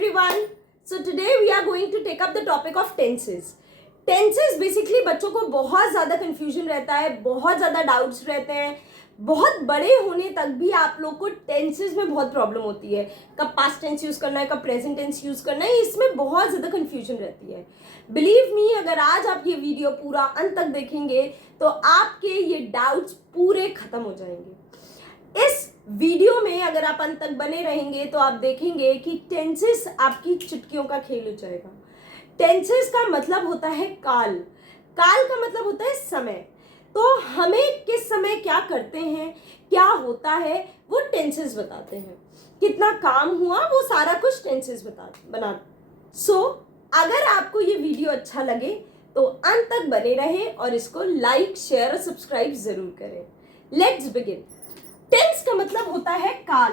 everyone. So today we are going to take up the topic of tenses. Tenses basically बच्चों को बहुत ज़्यादा confusion रहता है, बहुत ज़्यादा doubts रहते हैं, बहुत बड़े होने तक भी आप लोग को tenses में बहुत प्रॉब्लम होती है. कब past tense यूज़ करना है, कब present tense यूज़ करना है, इसमें बहुत ज़्यादा confusion रहती है. Believe me, अगर आज आप ये वीडियो पूरा अंत तक देखेंगे तो आपके ये डाउट्स पूरे खत्म हो जाएंगे. इस वीडियो में अगर आप अंत तक बने रहेंगे तो आप देखेंगे कि टेंसेस आपकी चुटकियों का खेल हो जाएगा. टेंसेस का मतलब होता है काल. काल का मतलब होता है समय. तो हमें किस समय क्या करते हैं, क्या होता है, वो टेंसेस बताते हैं. कितना काम हुआ वो सारा कुछ टेंसेस बना. सो अगर आपको ये वीडियो अच्छा लगे तो अंत तक बने रहें और इसको लाइक, शेयर और सब्सक्राइब जरूर करें. Let's begin. टेंस का मतलब होता है काल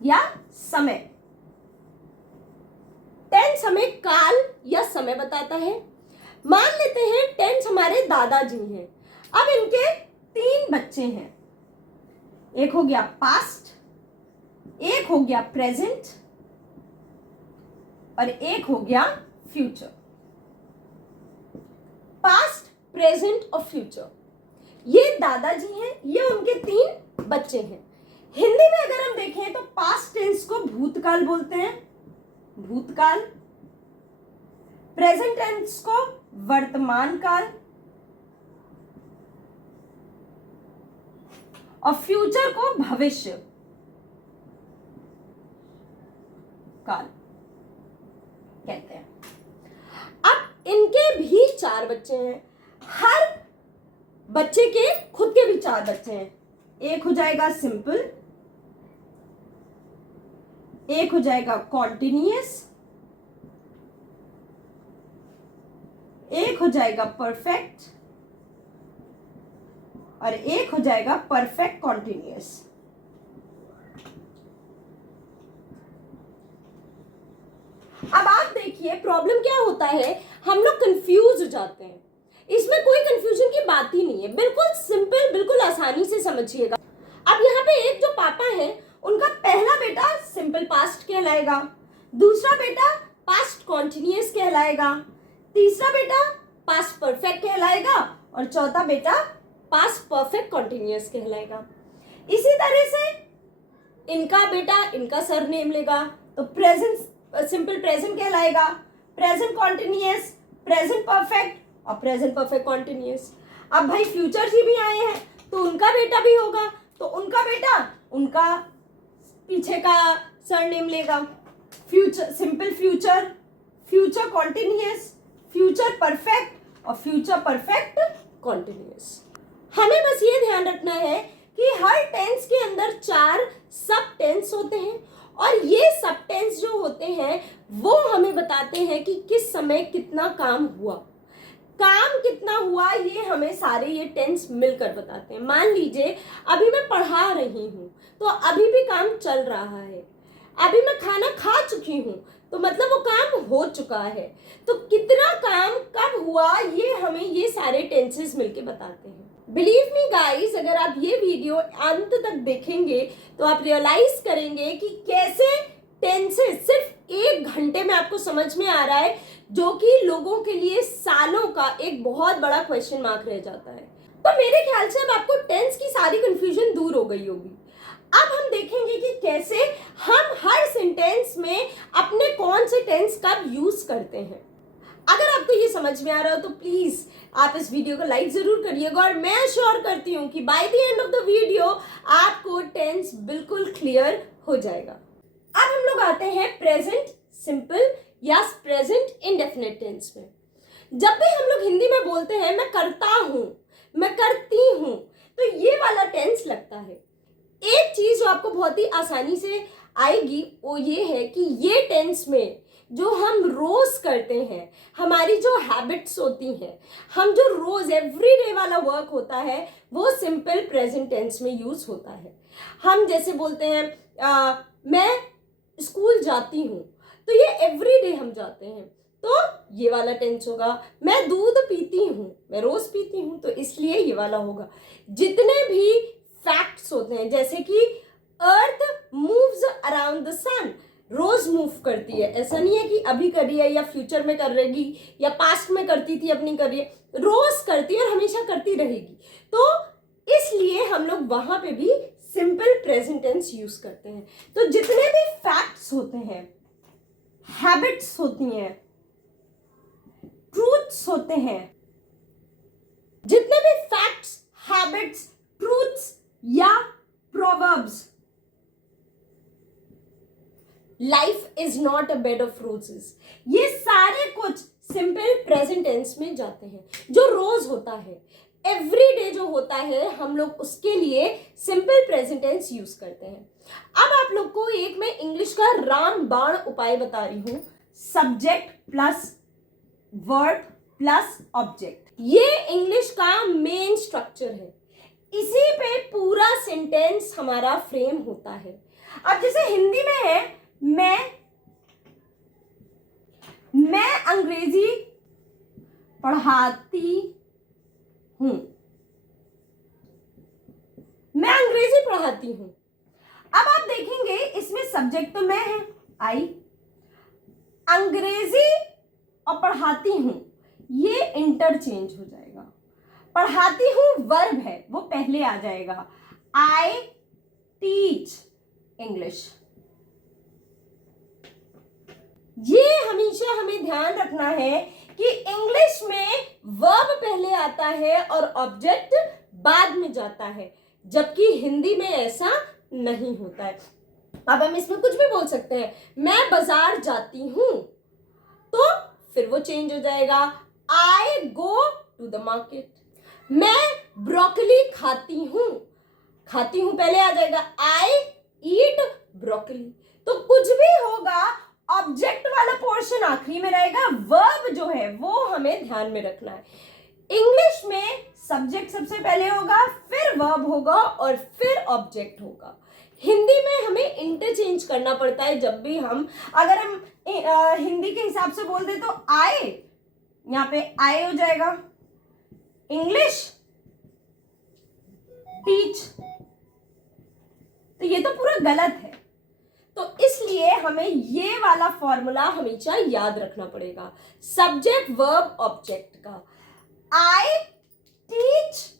या समय. टेंस हमें काल या समय बताता है. मान लेते हैं टेंस हमारे दादाजी हैं. अब इनके 3 बच्चे हैं. एक हो गया पास्ट, एक हो गया प्रेजेंट और एक हो गया फ्यूचर. पास्ट, प्रेजेंट और फ्यूचर, ये दादाजी हैं, ये उनके 3 बच्चे हैं. हिंदी में अगर हम देखें तो पास्ट टेंस को भूतकाल बोलते हैं, भूतकाल. प्रेजेंट टेंस को वर्तमान काल और फ्यूचर को भविष्य काल कहते हैं. अब इनके भी 4 बच्चे हैं. हर बच्चे के खुद के भी 4 बच्चे हैं. एक हो जाएगा सिंपल, एक हो जाएगा कॉन्टिन्यूअस, एक हो जाएगा परफेक्ट और एक हो जाएगा परफेक्ट कॉन्टिन्यूअस. अब आप देखिए प्रॉब्लम क्या होता है, हम लोग कंफ्यूज हो जाते हैं. इसमें कोई कंफ्यूजन की बात ही नहीं है. बिल्कुल सिंपल, बिल्कुल आसानी से समझिएगा. अब यहाँ पे एक जो पापा है उनका पहला बेटा सिंपल पास्ट कहलाएगा, दूसरा बेटा पास्ट कॉन्टिन्यूअस कहलाएगा, तीसरा बेटा पास्ट परफेक्ट कहलाएगा और चौथा बेटा पास्ट परफेक्ट कॉन्टिन्यूअस कहलाएगा. इसी तरह से इनका बेटा इनका सरनेम लेगा तो प्रेजेंट सिंपल प्रेजेंट कहलाएगा, प्रेजेंट कॉन्टिन्यूअस, प्रेजेंट परफेक्ट और प्रेजेंट परफेक्ट कॉन्टिन्यूअस. अब भाई फ्यूचर जी भी आए हैं तो उनका बेटा भी होगा, तो उनका बेटा उनका पीछे का सरनेम लेगा. Future simple future, future continuous, future perfect और फ्यूचर परफेक्ट कॉन्टिन्यूअस. हमें बस ये ध्यान रखना है कि हर टेंस के अंदर 4 सब टेंस होते हैं और ये सब टेंस जो होते हैं वो हमें बताते हैं कि किस समय कितना काम हुआ. काम कितना हुआ ये हमें सारे ये टेंस मिलकर बताते हैं. मान लीजिए अभी मैं पढ़ा रही हूँ तो अभी भी काम चल रहा है. अभी मैं खाना खा चुकी हूँ तो मतलब वो काम हो चुका है. तो कितना काम कब हुआ ये हमें ये सारे टेंसेस मिलके बताते हैं. बिलीव मी गाइस, अगर आप ये वीडियो अंत तक देखेंगे तो आप रियलाइज करेंगे कि कैसे टेंसेस सिर्फ 1 घंटे में आपको समझ में आ रहा है, जो कि लोगों के लिए सालों का एक बहुत बड़ा क्वेश्चन मार्क रह जाता है. तो मेरे ख्याल से अब आपको टेंस की सारी कंफ्यूजन दूर हो गई होगी. अब हम देखेंगे कि कैसे हम हर सेंटेंस में अपने कौन से टेंस कब यूज करते हैं. अगर आपको ये समझ में आ रहा हो तो प्लीज आप इस वीडियो को लाइक जरूर करिएगा और मैं श्योर करती हूँ कि by the end of the video आपको टेंस बिल्कुल क्लियर हो जाएगा. अब हम लोग आते हैं प्रेजेंट सिंपल या प्रेजेंट इंडेफिनिट टेंस में. जब भी हम लोग हिंदी में बोलते हैं मैं करता हूं, मैं करती हूं, तो ये वाला टेंस लगता है. एक चीज जो आपको बहुत ही आसानी से आएगी वो ये है कि ये टेंस में जो हम रोज करते हैं, हमारी जो हैबिट्स होती हैं, हम जो रोज एवरीडे वाला वर्क होता है वो सिंपल प्रेजेंट टेंस में यूज होता है. हम जैसे बोलते हैं मैं स्कूल जाती हूँ, तो ये एवरीडे हम जाते हैं तो ये वाला टेंस होगा. मैं दूध पीती हूँ, मैं रोज पीती हूँ, तो इसलिए ये वाला होगा. जितने भी फैक्ट्स होते हैं जैसे कि earth moves around the sun, रोज मूव करती है, ऐसा नहीं है कि अभी कर रही है या फ्यूचर में कर रहेगी या पास्ट में करती थी अपनी कर रही है, रोज करती है और हमेशा करती रहेगी। तो इसलिए हम लोग वहां पे भी सिंपल प्रेजेंट टेंस यूज करते हैं। तो जितने भी फैक्ट्स होते हैं, हैबिट्स होती हैं, ट्रूथ्स होते हैं, जितने भी फैक्ट्स, हैबिट्स, ट्रूथ्स या proverbs, life is not a bed of roses, ये सारे कुछ सिंपल प्रेजेंट टेंस में जाते हैं। जो रोज होता है, एवरीडे जो होता है, हम लोग उसके लिए सिंपल प्रेजेंट टेंस यूज करते हैं। अब आप लोग को एक मैं इंग्लिश का रामबाण उपाय बता रही हूं, subject plus verb plus object. ये इंग्लिश का मेन स्ट्रक्चर है, इसी पे पूरा सेंटेंस हमारा फ्रेम होता है। अब जैसे हिंदी में है, मैं अंग्रेजी पढ़ाती हूं, मैं अंग्रेजी पढ़ाती हूं। अब आप देखेंगे इसमें सब्जेक्ट तो मैं है, आई, अंग्रेजी और पढ़ाती हूं ये इंटरचेंज हो जाएगा। पढ़ाती हूं वर्ब है, वो पहले आ जाएगा, आई टीच इंग्लिश। ये हमेशा हमें ध्यान रखना है कि इंग्लिश में वर्ब पहले आता है और ऑब्जेक्ट बाद में जाता है, जबकि हिंदी में ऐसा नहीं होता है। अब हम इसमें कुछ भी बोल सकते हैं, मैं बाजार जाती हूं, तो फिर वो चेंज हो जाएगा, आई गो टू द मार्केट। मैं ब्रोकली खाती हूं, खाती हूं पहले आ जाएगा, आई ईट ब्रोकली। तो कुछ भी होगा, ऑब्जेक्ट वाला पोर्शन आखिरी में रहेगा, वर्ब जो है वो हमें ध्यान में रखना है। इंग्लिश में सब्जेक्ट सबसे पहले होगा, फिर वर्ब होगा और फिर ऑब्जेक्ट होगा। हिंदी में हमें इंटरचेंज करना पड़ता है। जब भी हम, अगर हम हिंदी के हिसाब से बोल दे तो आए, यहां पे आए हो जाएगा, इंग्लिश टीच, तो ये तो पूरा गलत है। तो इसलिए हमें ये वाला फॉर्मूला हमेशा याद रखना पड़ेगा, सब्जेक्ट वर्ब ऑब्जेक्ट का, आई टीच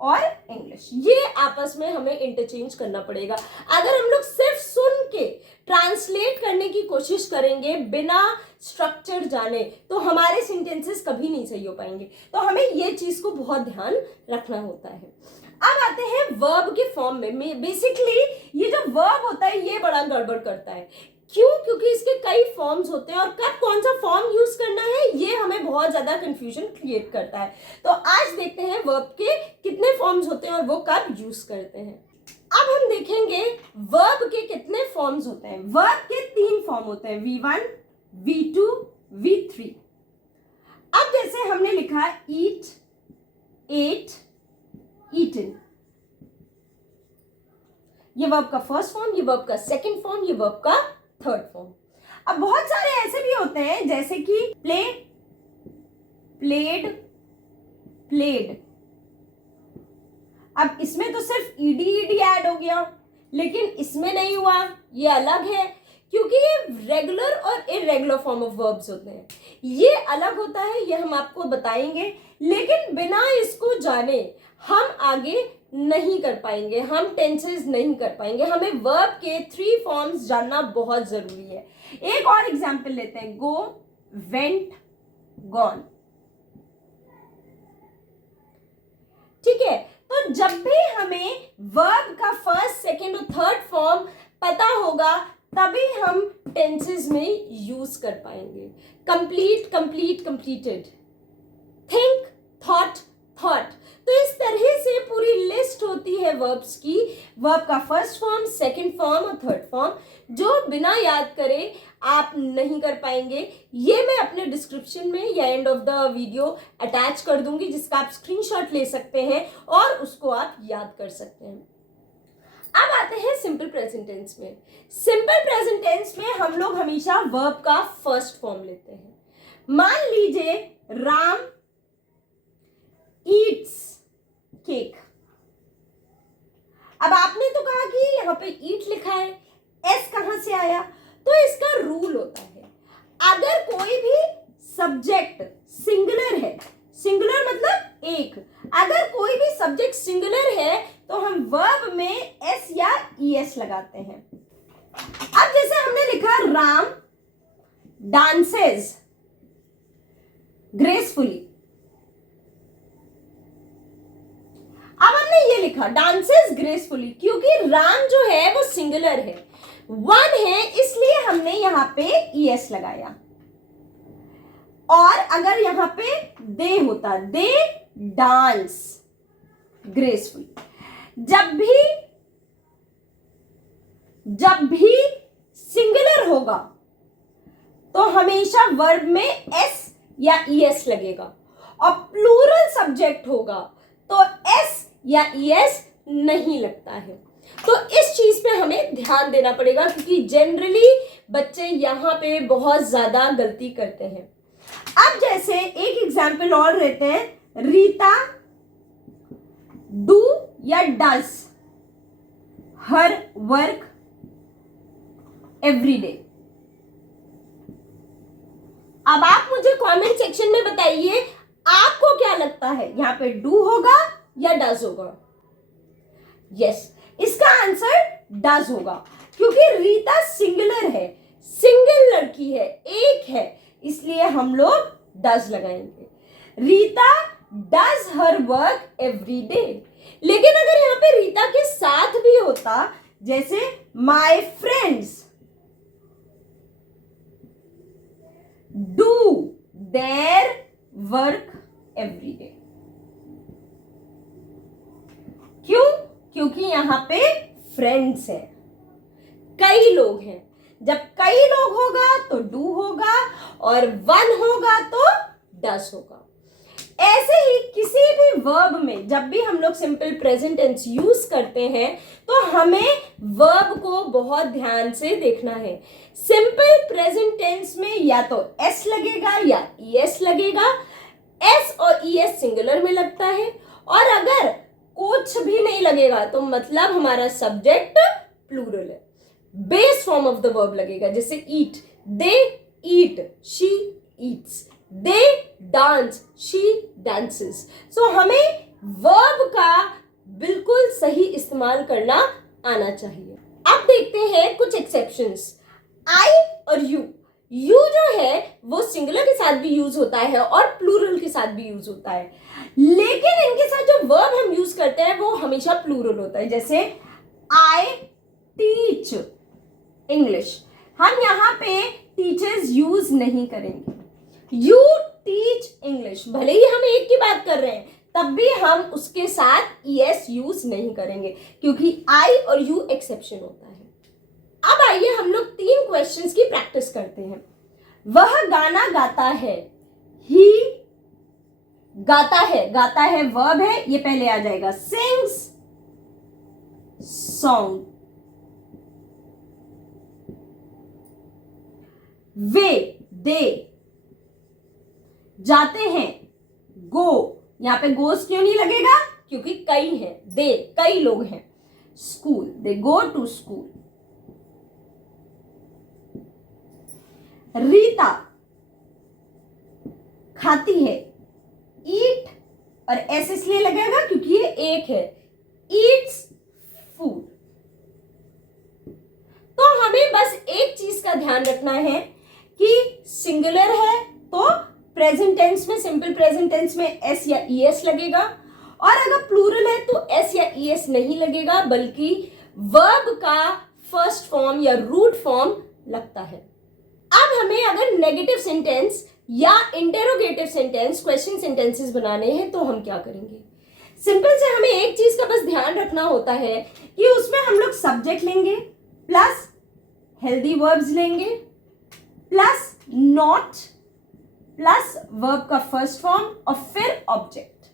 और इंग्लिश, ये आपस में हमें इंटरचेंज करना पड़ेगा। अगर हम लोग सिर्फ सुन के ट्रांसलेट करने की कोशिश करेंगे बिना स्ट्रक्चर जाने, तो हमारे सेंटेंसेस कभी नहीं सही हो पाएंगे। तो हमें ये चीज को बहुत ध्यान रखना होता है। अब आते हैं वर्ब के फॉर्म में। बेसिकली ये जो वर्ब होता है ये बड़ा गड़बड़ करता है। क्यों? क्योंकि इसके कई फॉर्म्स होते हैं और कब कौन सा फॉर्म यूज करना है ये हमें बहुत ज्यादा कंफ्यूजन क्रिएट करता है। तो आज देखते हैं वर्ब के कितने फॉर्म्स होते हैं और वो कब यूज करते हैं। अब हम देखेंगे वर्ब के कितने फॉर्म्स होते हैं। वर्ब के 3 फॉर्म होते हैं, V1, V2, V3। अब जैसे हमने लिखा ईट, एट, ईटन, ये वर्ब का फर्स्ट फॉर्म, ये वर्ब का सेकंड फॉर्म, ये वर्ब का थर्ड फॉर्म। अब बहुत सारे ऐसे भी होते हैं जैसे कि प्ले, प्लेड, प्लेड। अब इसमें तो सिर्फ ईडी ईडी ऐड हो गया, लेकिन इसमें नहीं हुआ, ये अलग है क्योंकि ये रेगुलर और इरेगुलर फॉर्म ऑफ वर्ब्स होते हैं। ये अलग होता है, ये हम आपको बताएंगे, लेकिन बिना इसको जाने हम आगे नहीं कर पाएंगे, हम टेंसेस नहीं कर पाएंगे। हमें वर्ब के 3 फॉर्म्स जानना बहुत जरूरी है। एक और एग्जांपल लेते हैं, गो, वेंट, गॉन। ठीक है, तो जब भी हमें वर्ब का फर्स्ट, सेकंड और थर्ड फॉर्म पता होगा तभी हम टेंसेस में यूज कर पाएंगे। Complete, complete, completed, think, thought, thought. तो इस तरह से पूरी लिस्ट होती है वर्ब्स की, वर्ब का फर्स्ट फॉर्म, सेकंड फॉर्म और थर्ड फॉर्म, जो बिना याद करे आप नहीं कर पाएंगे। ये मैं अपने डिस्क्रिप्शन में या end of the video attach कर दूंगी, जिसका आप स्क्रीनशॉट ले सकते हैं और उसको आप याद कर सकते हैं। अब आते हैं सिंपल प्रेजेंट टेंस में। सिंपल प्रेजेंट टेंस में हम लोग हमेशा वर्ब का फर्स्ट फॉर्म लेते हैं। मान लीजिए राम ईट्स केक। अब आपने तो कहा कि यहाँ पे ईट लिखा है, एस कहां से आया? तो रूल होता है, अगर कोई भी सब्जेक्ट सिंगुलर है, सिंगुलर मतलब एक, अगर कोई भी सब्जेक्ट सिंगुलर है तो हम वर्ब में एस या ईएस लगाते हैं। अब जैसे हमने लिखा राम डांसेस ग्रेसफुली, अब हमने ये लिखा डांसेस ग्रेसफुली, क्योंकि राम जो है वो सिंगुलर है, वन है, इसलिए हमने यहां पे ईएस लगाया। और अगर यहां पे दे होता, दे डांस ग्रेसफुली, जब भी सिंगुलर होगा तो हमेशा वर्ब में एस या ईएस लगेगा, और प्लूरल सब्जेक्ट होगा तो एस या ईएस नहीं लगता है। तो इस चीज पे हमें ध्यान देना पड़ेगा, क्योंकि जनरली बच्चे यहां पे बहुत ज्यादा गलती करते हैं। अब जैसे एक एग्जाम्पल और रहते हैं, रीता डू या does her work every day. अब आप मुझे कमेंट सेक्शन में बताइए आपको क्या लगता है, यहां पे डू होगा या डज होगा? यस, इसका आंसर डज होगा, क्योंकि रीता सिंगुलर है, सिंगल लड़की है, एक है, इसलिए हम लोग डज लगाएंगे। Rita does her work every day. लेकिन अगर यहां पे रीता के साथ भी होता, जैसे my friends do their work every day. क्यों? क्योंकि यहां पे फ्रेंड्स है, कई लोग हैं, जब कई लोग होगा तो डू होगा, और वन होगा तो डज होगा। ऐसे ही किसी भी वर्ब में जब भी हम लोग सिंपल प्रेजेंट टेंस यूज करते हैं तो हमें वर्ब को बहुत ध्यान से देखना है। सिंपल प्रेजेंट टेंस में या तो एस लगेगा या ईएस लगेगा, एस और ईएस सिंगुलर में लगता है, और अगर कुछ भी नहीं लगेगा तो मतलब हमारा सब्जेक्ट प्लूरल है। Base form of the verb लगेगा, जैसे eat, they eat, she eats, they dance, she dances. So हमें वर्ब का बिल्कुल सही इस्तेमाल करना आना चाहिए। अब देखते हैं कुछ एक्सेप्शंस। आई और यू, यू जो है वो सिंगुलर के साथ भी यूज होता है और प्लूरल के साथ भी यूज होता है, लेकिन इनके साथ जो वर्ब हम यूज करते हैं वो हमेशा प्लूरल होता है। जैसे आई टीच इंग्लिश, हम यहाँ पे टीचर्स यूज नहीं करेंगे। यू टीच इंग्लिश, भले ही हम एक की बात कर रहे हैं तब भी हम उसके साथ ईएस यूज नहीं करेंगे, क्योंकि आई और यू एक्सेप्शन होता है। अब आइए हम लोग 3 क्वेश्चंस की प्रैक्टिस करते हैं। वह गाना गाता है, ही गाता है वर्ब है, ये पहले आ जाएगा, सिंग्स सॉन्ग। वे दे जाते हैं, गो, यहां पे गोस क्यों नहीं लगेगा? क्योंकि कई हैं, दे कई लोग हैं। School, they go to school. Rita खाती है, ईट और एस इसलिए लगेगा क्योंकि ये एक है, ईट्स फूड। तो हमें बस एक चीज का ध्यान रखना है कि सिंगुलर है तो प्रेजेंट टेंस में, सिंपल प्रेजेंट टेंस में एस या ईएस लगेगा, और अगर प्लूरल है तो एस या ईएस नहीं लगेगा, बल्कि वर्ब का फर्स्ट फॉर्म या रूट फॉर्म लगता है। अब हमें अगर नेगेटिव सेंटेंस या इंटेरोगेटिव सेंटेंस, क्वेश्चन सेंटेंसेस बनाने हैं तो हम क्या करेंगे? सिंपल से हमें एक चीज का बस ध्यान रखना होता है कि उसमें हम लोग सब्जेक्ट लेंगे प्लस हेल्दी वर्ब्स लेंगे प्लस नॉट प्लस वर्ब का फर्स्ट फॉर्म और फिर object.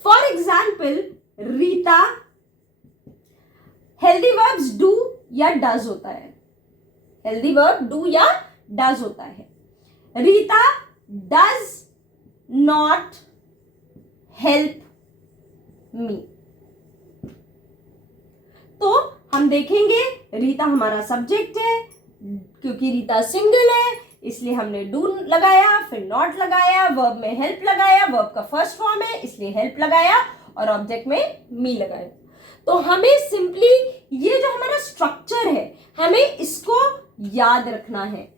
For example Rita, healthy verbs do या डज होता है, हेल्दी वर्ब डू या डज होता है। Rita does not help me. तो हम देखेंगे रीता हमारा सब्जेक्ट है, क्योंकि रीता सिंगल है इसलिए हमने डू लगाया, फिर नॉट लगाया, वर्ब में हेल्प लगाया, वर्ब का फर्स्ट फॉर्म है इसलिए हेल्प लगाया, और ऑब्जेक्ट में मी लगाया। तो हमें सिंपली ये जो हमारा स्ट्रक्चर है हमें इसको याद रखना है,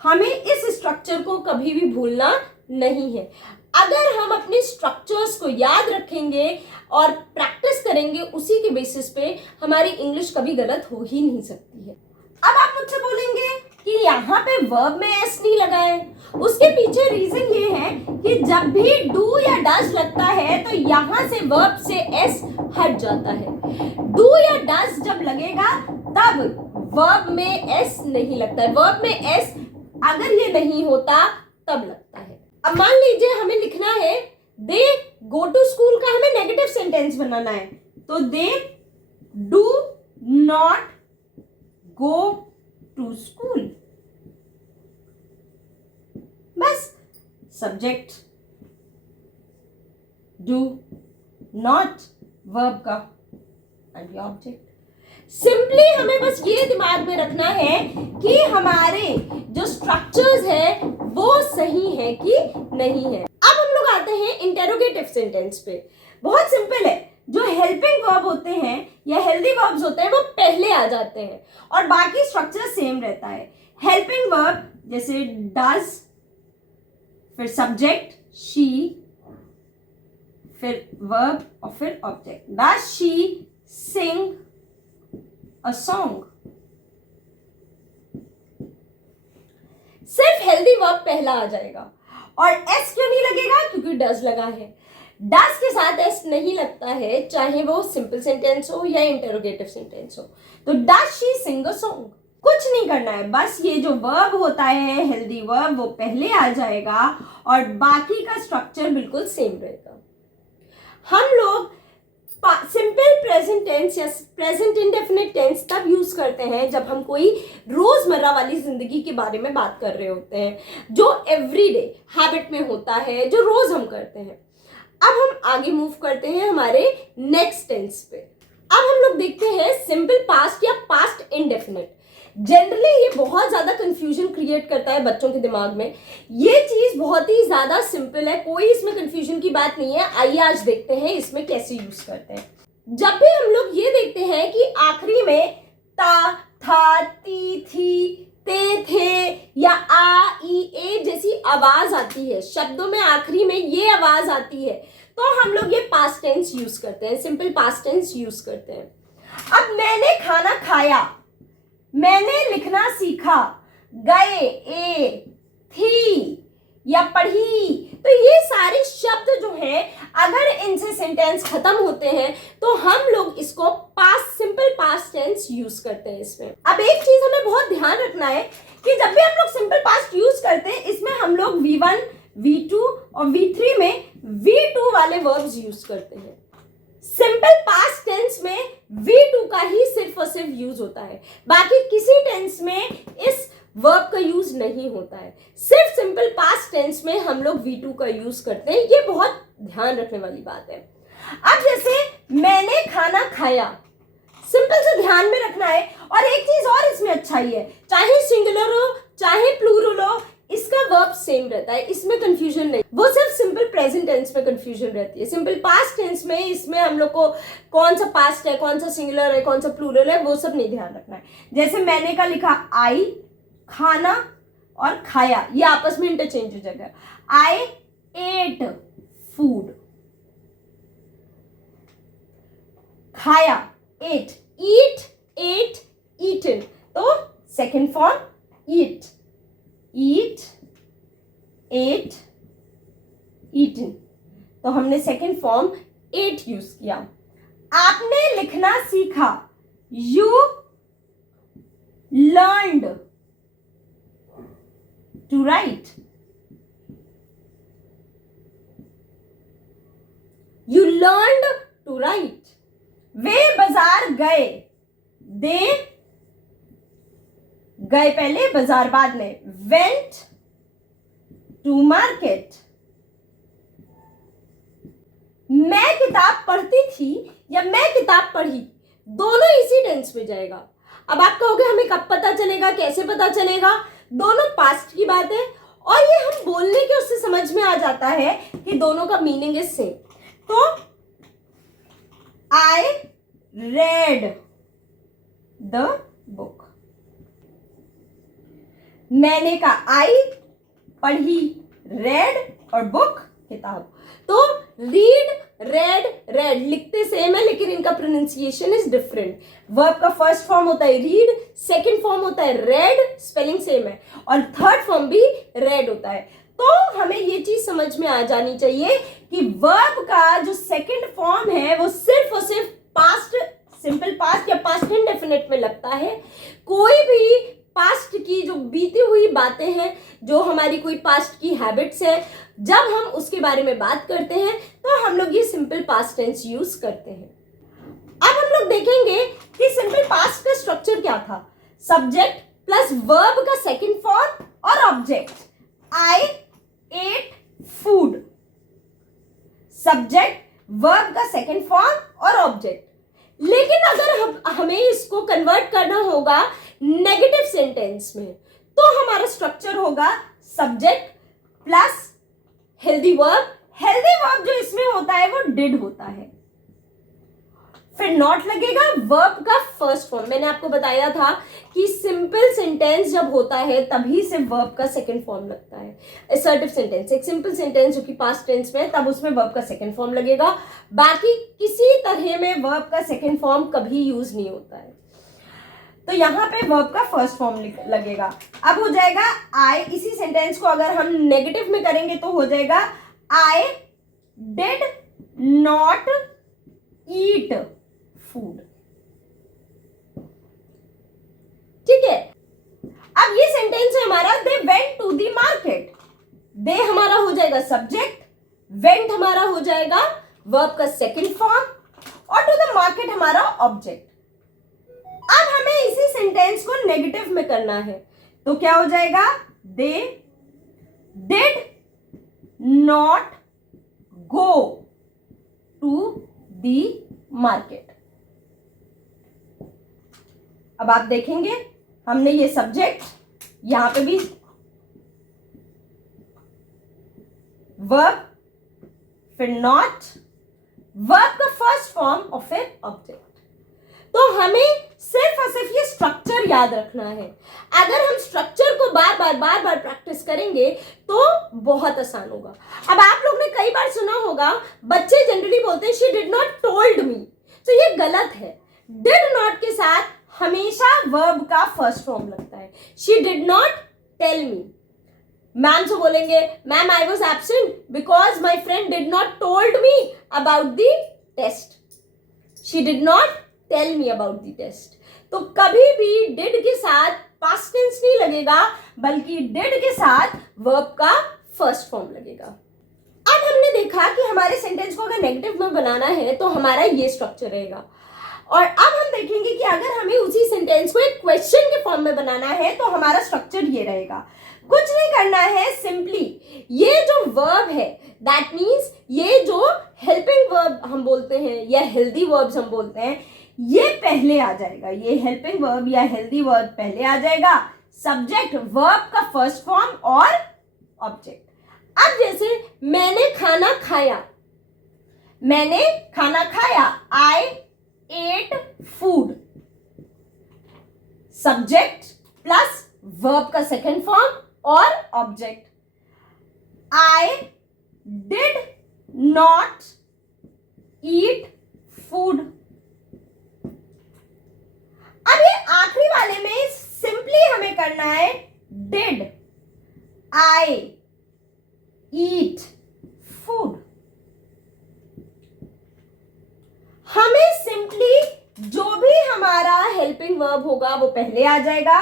हमें इस स्ट्रक्चर को कभी भी भूलना नहीं है। अगर हम अपने स्ट्रक्चर्स को याद रखेंगे और प्रैक्टिस करेंगे उसी के बेसिस पे हमारी इंग्लिश कभी गलत हो ही नहीं सकती है। अब आप मुझसे बोलेंगे कि यहाँ पे वर्ब में एस नहीं लगा है, उसके पीछे रीजन ये है कि जब भी डू या डज लगता है तो यहाँ से वर्ब से एस हट जाता है। डू या डज जब लगेगा तब वर्ब में एस नहीं लगता है, वर्ब में एस अगर ये नहीं होता तब लगता है। अब मान लीजिए हमें लिखना है दे गो टू स्कूल का हमें नेगेटिव सेंटेंस बनाना है, तो they do not go to school, बस सब्जेक्ट डू नॉट वर्ब का एंड ऑब्जेक्ट। सिंपली हमें बस ये दिमाग में रखना है कि हमारे जो स्ट्रक्चर्स है वो सही है कि नहीं है। अब हम लोग आते हैं इंटेरोगेटिव सेंटेंस पे। बहुत सिंपल है, जो हेल्पिंग वर्ब होते हैं या हेल्दी वर्ब्स होते हैं वो पहले आ जाते हैं और बाकी स्ट्रक्चर सेम रहता है। हेल्पिंग वर्ब जैसे डज, फिर सब्जेक्ट शी, फिर वर्ब और फिर object. Does she Singh a song, सिर्फ हेल्दी वर्ब पहला आ जाएगा। और एस क्यों नहीं लगेगा? क्योंकि डज लगा है। डज के साथ एस नहीं लगता है, चाहे वो सिंपल सेंटेंस हो या इंटरोगेटिव सेंटेंस हो। तो does she Singh a song, कुछ नहीं करना है, बस ये जो वर्ब होता है हेल्दी वर्ब वो पहले आ जाएगा और बाकी का स्ट्रक्चर बिल्कुल सेम रहेगा। हम लोग सिंपल प्रेजेंट टेंस या प्रेजेंट इंडेफिनिट टेंस तब यूज करते हैं जब हम कोई रोजमर्रा वाली जिंदगी के बारे में बात कर रहे होते हैं, जो एवरीडे हैबिट में होता है, जो रोज हम करते हैं। अब हम आगे मूव करते हैं हमारे नेक्स्ट टेंस पे। अब हम लोग देखते हैं सिंपल पास्ट या पास्ट इंडेफिनिट। जनरली ये बहुत ज्यादा कंफ्यूजन क्रिएट करता है बच्चों के दिमाग में। ये चीज बहुत ही ज्यादा सिंपल है, कोई इसमें कंफ्यूजन की बात नहीं है। आइए आज देखते हैं इसमें कैसे यूज करते हैं। जब भी हम लोग ये देखते हैं कि आखिरी में ता, था, ती, थी, ते, थे या आ, ई, ए जैसी आवाज आती है, शब्दों में आखिरी में ये आवाज आती है, तो हम लोग ये पास्ट टेंस यूज करते हैं, सिंपल पास्ट टेंस यूज करते हैं। अब मैंने खाना खाया, मैंने लिखना सीखा, गए, ए, थी या पढ़ी, तो ये सारे शब्द जो हैं अगर इनसे सेंटेंस खत्म होते हैं तो हम लोग इसको past simple past tense use करते हैं इसमें। अब एक चीज हमें बहुत ध्यान रखना है कि जब भी हम लोग सिंपल पास्ट यूज करते हैं इसमें हम लोग V1, V2 और V3 में V2 वाले वर्ब्स यूज करते हैं। सिंपल पास्ट टेंस में V2 का ही सिर्फ और सिर्फ यूज होता है, बाकी किसी टेंस में इस वर्ब का यूज नहीं होता है। सिर्फ सिंपल पास्ट टेंस में हम लोग V2 का यूज करते हैं, ये बहुत ध्यान रखने वाली बात है। अब जैसे मैंने खाना खाया, सिंपल से ध्यान में रखना है। और एक चीज और इसमें अच्छाई है, चाहे सिंगुलर हो चाहे प्लूरल हो, इसका वर्ब सेम रहता है, इसमें कंफ्यूजन नहीं। वो सिर्फ सिंपल प्रेजेंट टेंस में कंफ्यूजन रहती है। सिंपल पास्ट टेंस में इसमें हम लोग को कौन सा पास्ट है, कौन सा सिंगुलर है, कौन सा प्लूरल है, वो सब नहीं ध्यान रखना है। जैसे मैंने का लिखा आई, खाना और खाया ये आपस में इंटरचेंज हो जाएगा। आई एट फूड, खाया एट, ईट एट, ईटन, तो सेकेंड फॉर्म ईट, ईट एट ईटन, तो हमने सेकेंड फॉर्म एट यूज किया। आपने लिखना सीखा, you learned to write, you learned to write. वे बाजार गए, दे गए पहले, बाजार बाद में, वेंट टू मार्केट। मैं किताब पढ़ती थी या मैं किताब पढ़ी, दोनों इसी टेंस में जाएगा। अब आप कहोगे हमें कब पता चलेगा, कैसे पता चलेगा? दोनों पास्ट की बात है और ये हम बोलने के उससे समझ में आ जाता है कि दोनों का मीनिंग इज सेम। तो आई रेड द बुक, मैंने कहा आई पढ़ी, रेड और बुक किताब। तो रीड, रेड, रेड लिखते सेम है लेकिन इनका प्रोनाउंसिएशन इज डिफरेंट। वर्ब का फर्स्ट फॉर्म होता है रीड, सेकंड फॉर्म होता है रेड, स्पेलिंग सेम है, और थर्ड फॉर्म भी रेड होता है। तो हमें ये चीज समझ में आ जानी चाहिए कि वर्ब का जो सेकंड फॉर्म है वो सिर्फ और सिर्फ पास्ट, सिंपल पास्ट या पास्ट इंडेफिनिट में लगता है। कोई भी पास्ट की जो बीती हुई बातें हैं, जो हमारी कोई पास्ट की हैबिट्स है, जब हम उसके बारे में बात करते हैं तो हम लोग ये सिंपल पास्ट टेंस यूज करते हैं। अब हम लोग देखेंगे कि सिंपल पास्ट का स्ट्रक्चर क्या था। सब्जेक्ट प्लस वर्ब का सेकंड फॉर्म और ऑब्जेक्ट। आई एट फूड, सब्जेक्ट, वर्ब का सेकंड फॉर्म और ऑब्जेक्ट। लेकिन अगर हमें इसको कन्वर्ट करना होगा नेगेटिव सेंटेंस में तो हमारा स्ट्रक्चर होगा subject plus healthy verb. Healthy verb जो इसमें होता है वो डिड होता है, फिर नॉट लगेगा, वर्ब का फर्स्ट फॉर्म। मैंने आपको बताया था कि सिंपल सेंटेंस जब होता है तभी से वर्ब का सेकंड फॉर्म लगता है। असर्टिव सेंटेंस, एक सिंपल सेंटेंस जो कि पास्ट टेंस में है, तब उसमें वर्ब का सेकंड फॉर्म लगेगा। बाकी किसी तरह में वर्ब का सेकंड फॉर्म कभी यूज नहीं होता है। तो यहां पे वर्ब का फर्स्ट फॉर्म लगेगा। अब हो जाएगा आई, इसी सेंटेंस को अगर हम नेगेटिव में करेंगे तो हो जाएगा I did not eat food. ठीक है, अब ये सेंटेंस है हमारा they went to the market. They हमारा हो जाएगा सब्जेक्ट, वेंट हमारा हो जाएगा वर्ब का सेकंड फॉर्म और टू द मार्केट हमारा ऑब्जेक्ट। अब हमें इसी सेंटेंस को नेगेटिव में करना है तो क्या हो जाएगा, they did not go to the market. अब आप देखेंगे हमने ये सब्जेक्ट, यहां पे भी वर्ब, फिर नॉट, वर्ब का फर्स्ट फॉर्म और फिर ऑब्जेक्ट। तो हमें सिर्फ और सिर्फ ये स्ट्रक्चर याद रखना है। अगर हम स्ट्रक्चर को बार बार प्रैक्टिस करेंगे तो बहुत आसान होगा। अब आप लोग ने कई बार सुना होगा बच्चे जनरली बोलते हैं शी डिड नॉट टोल्ड मी, तो ये गलत है। डिड नॉट के साथ हमेशा वर्ब का फर्स्ट फॉर्म लगता है। She did not tell me, ma'am से बोलेंगे ma'am I was absent because my friend did not told me about the test. She did not tell me about the test. तो कभी भी did के साथ past tense नहीं लगेगा, बल्कि डिड के साथ वर्ब का फर्स्ट फॉर्म लगेगा। अब हमने देखा कि हमारे सेंटेंस को अगर नेगेटिव में बनाना है तो हमारा ये स्ट्रक्चर रहेगा। और अब हम देखेंगे कि अगर हमें उसी सेंटेंस को एक क्वेश्चन के फॉर्म में बनाना है तो हमारा स्ट्रक्चर ये रहेगा। कुछ नहीं करना है, सिंपली ये जो वर्ब है, दैट मीन्स ये जो हेल्पिंग वर्ब हम बोलते हैं या हेल्दी वर्ब्स हम बोलते हैं, ये पहले आ जाएगा। ये हेल्पिंग वर्ब या हेल्दी वर्ब पहले आ जाएगा, सब्जेक्ट, वर्ब का फर्स्ट फॉर्म और ऑब्जेक्ट। अब जैसे मैंने खाना खाया, मैंने खाना खाया, I ate food, subject plus verb का सेकंड फॉर्म और object. I did not eat food. अब ये आखिरी वाले में सिंपली हमें करना है डिड आई ईट फूड। हमें सिंपली जो भी हमारा हेल्पिंग वर्ब होगा वो पहले आ जाएगा,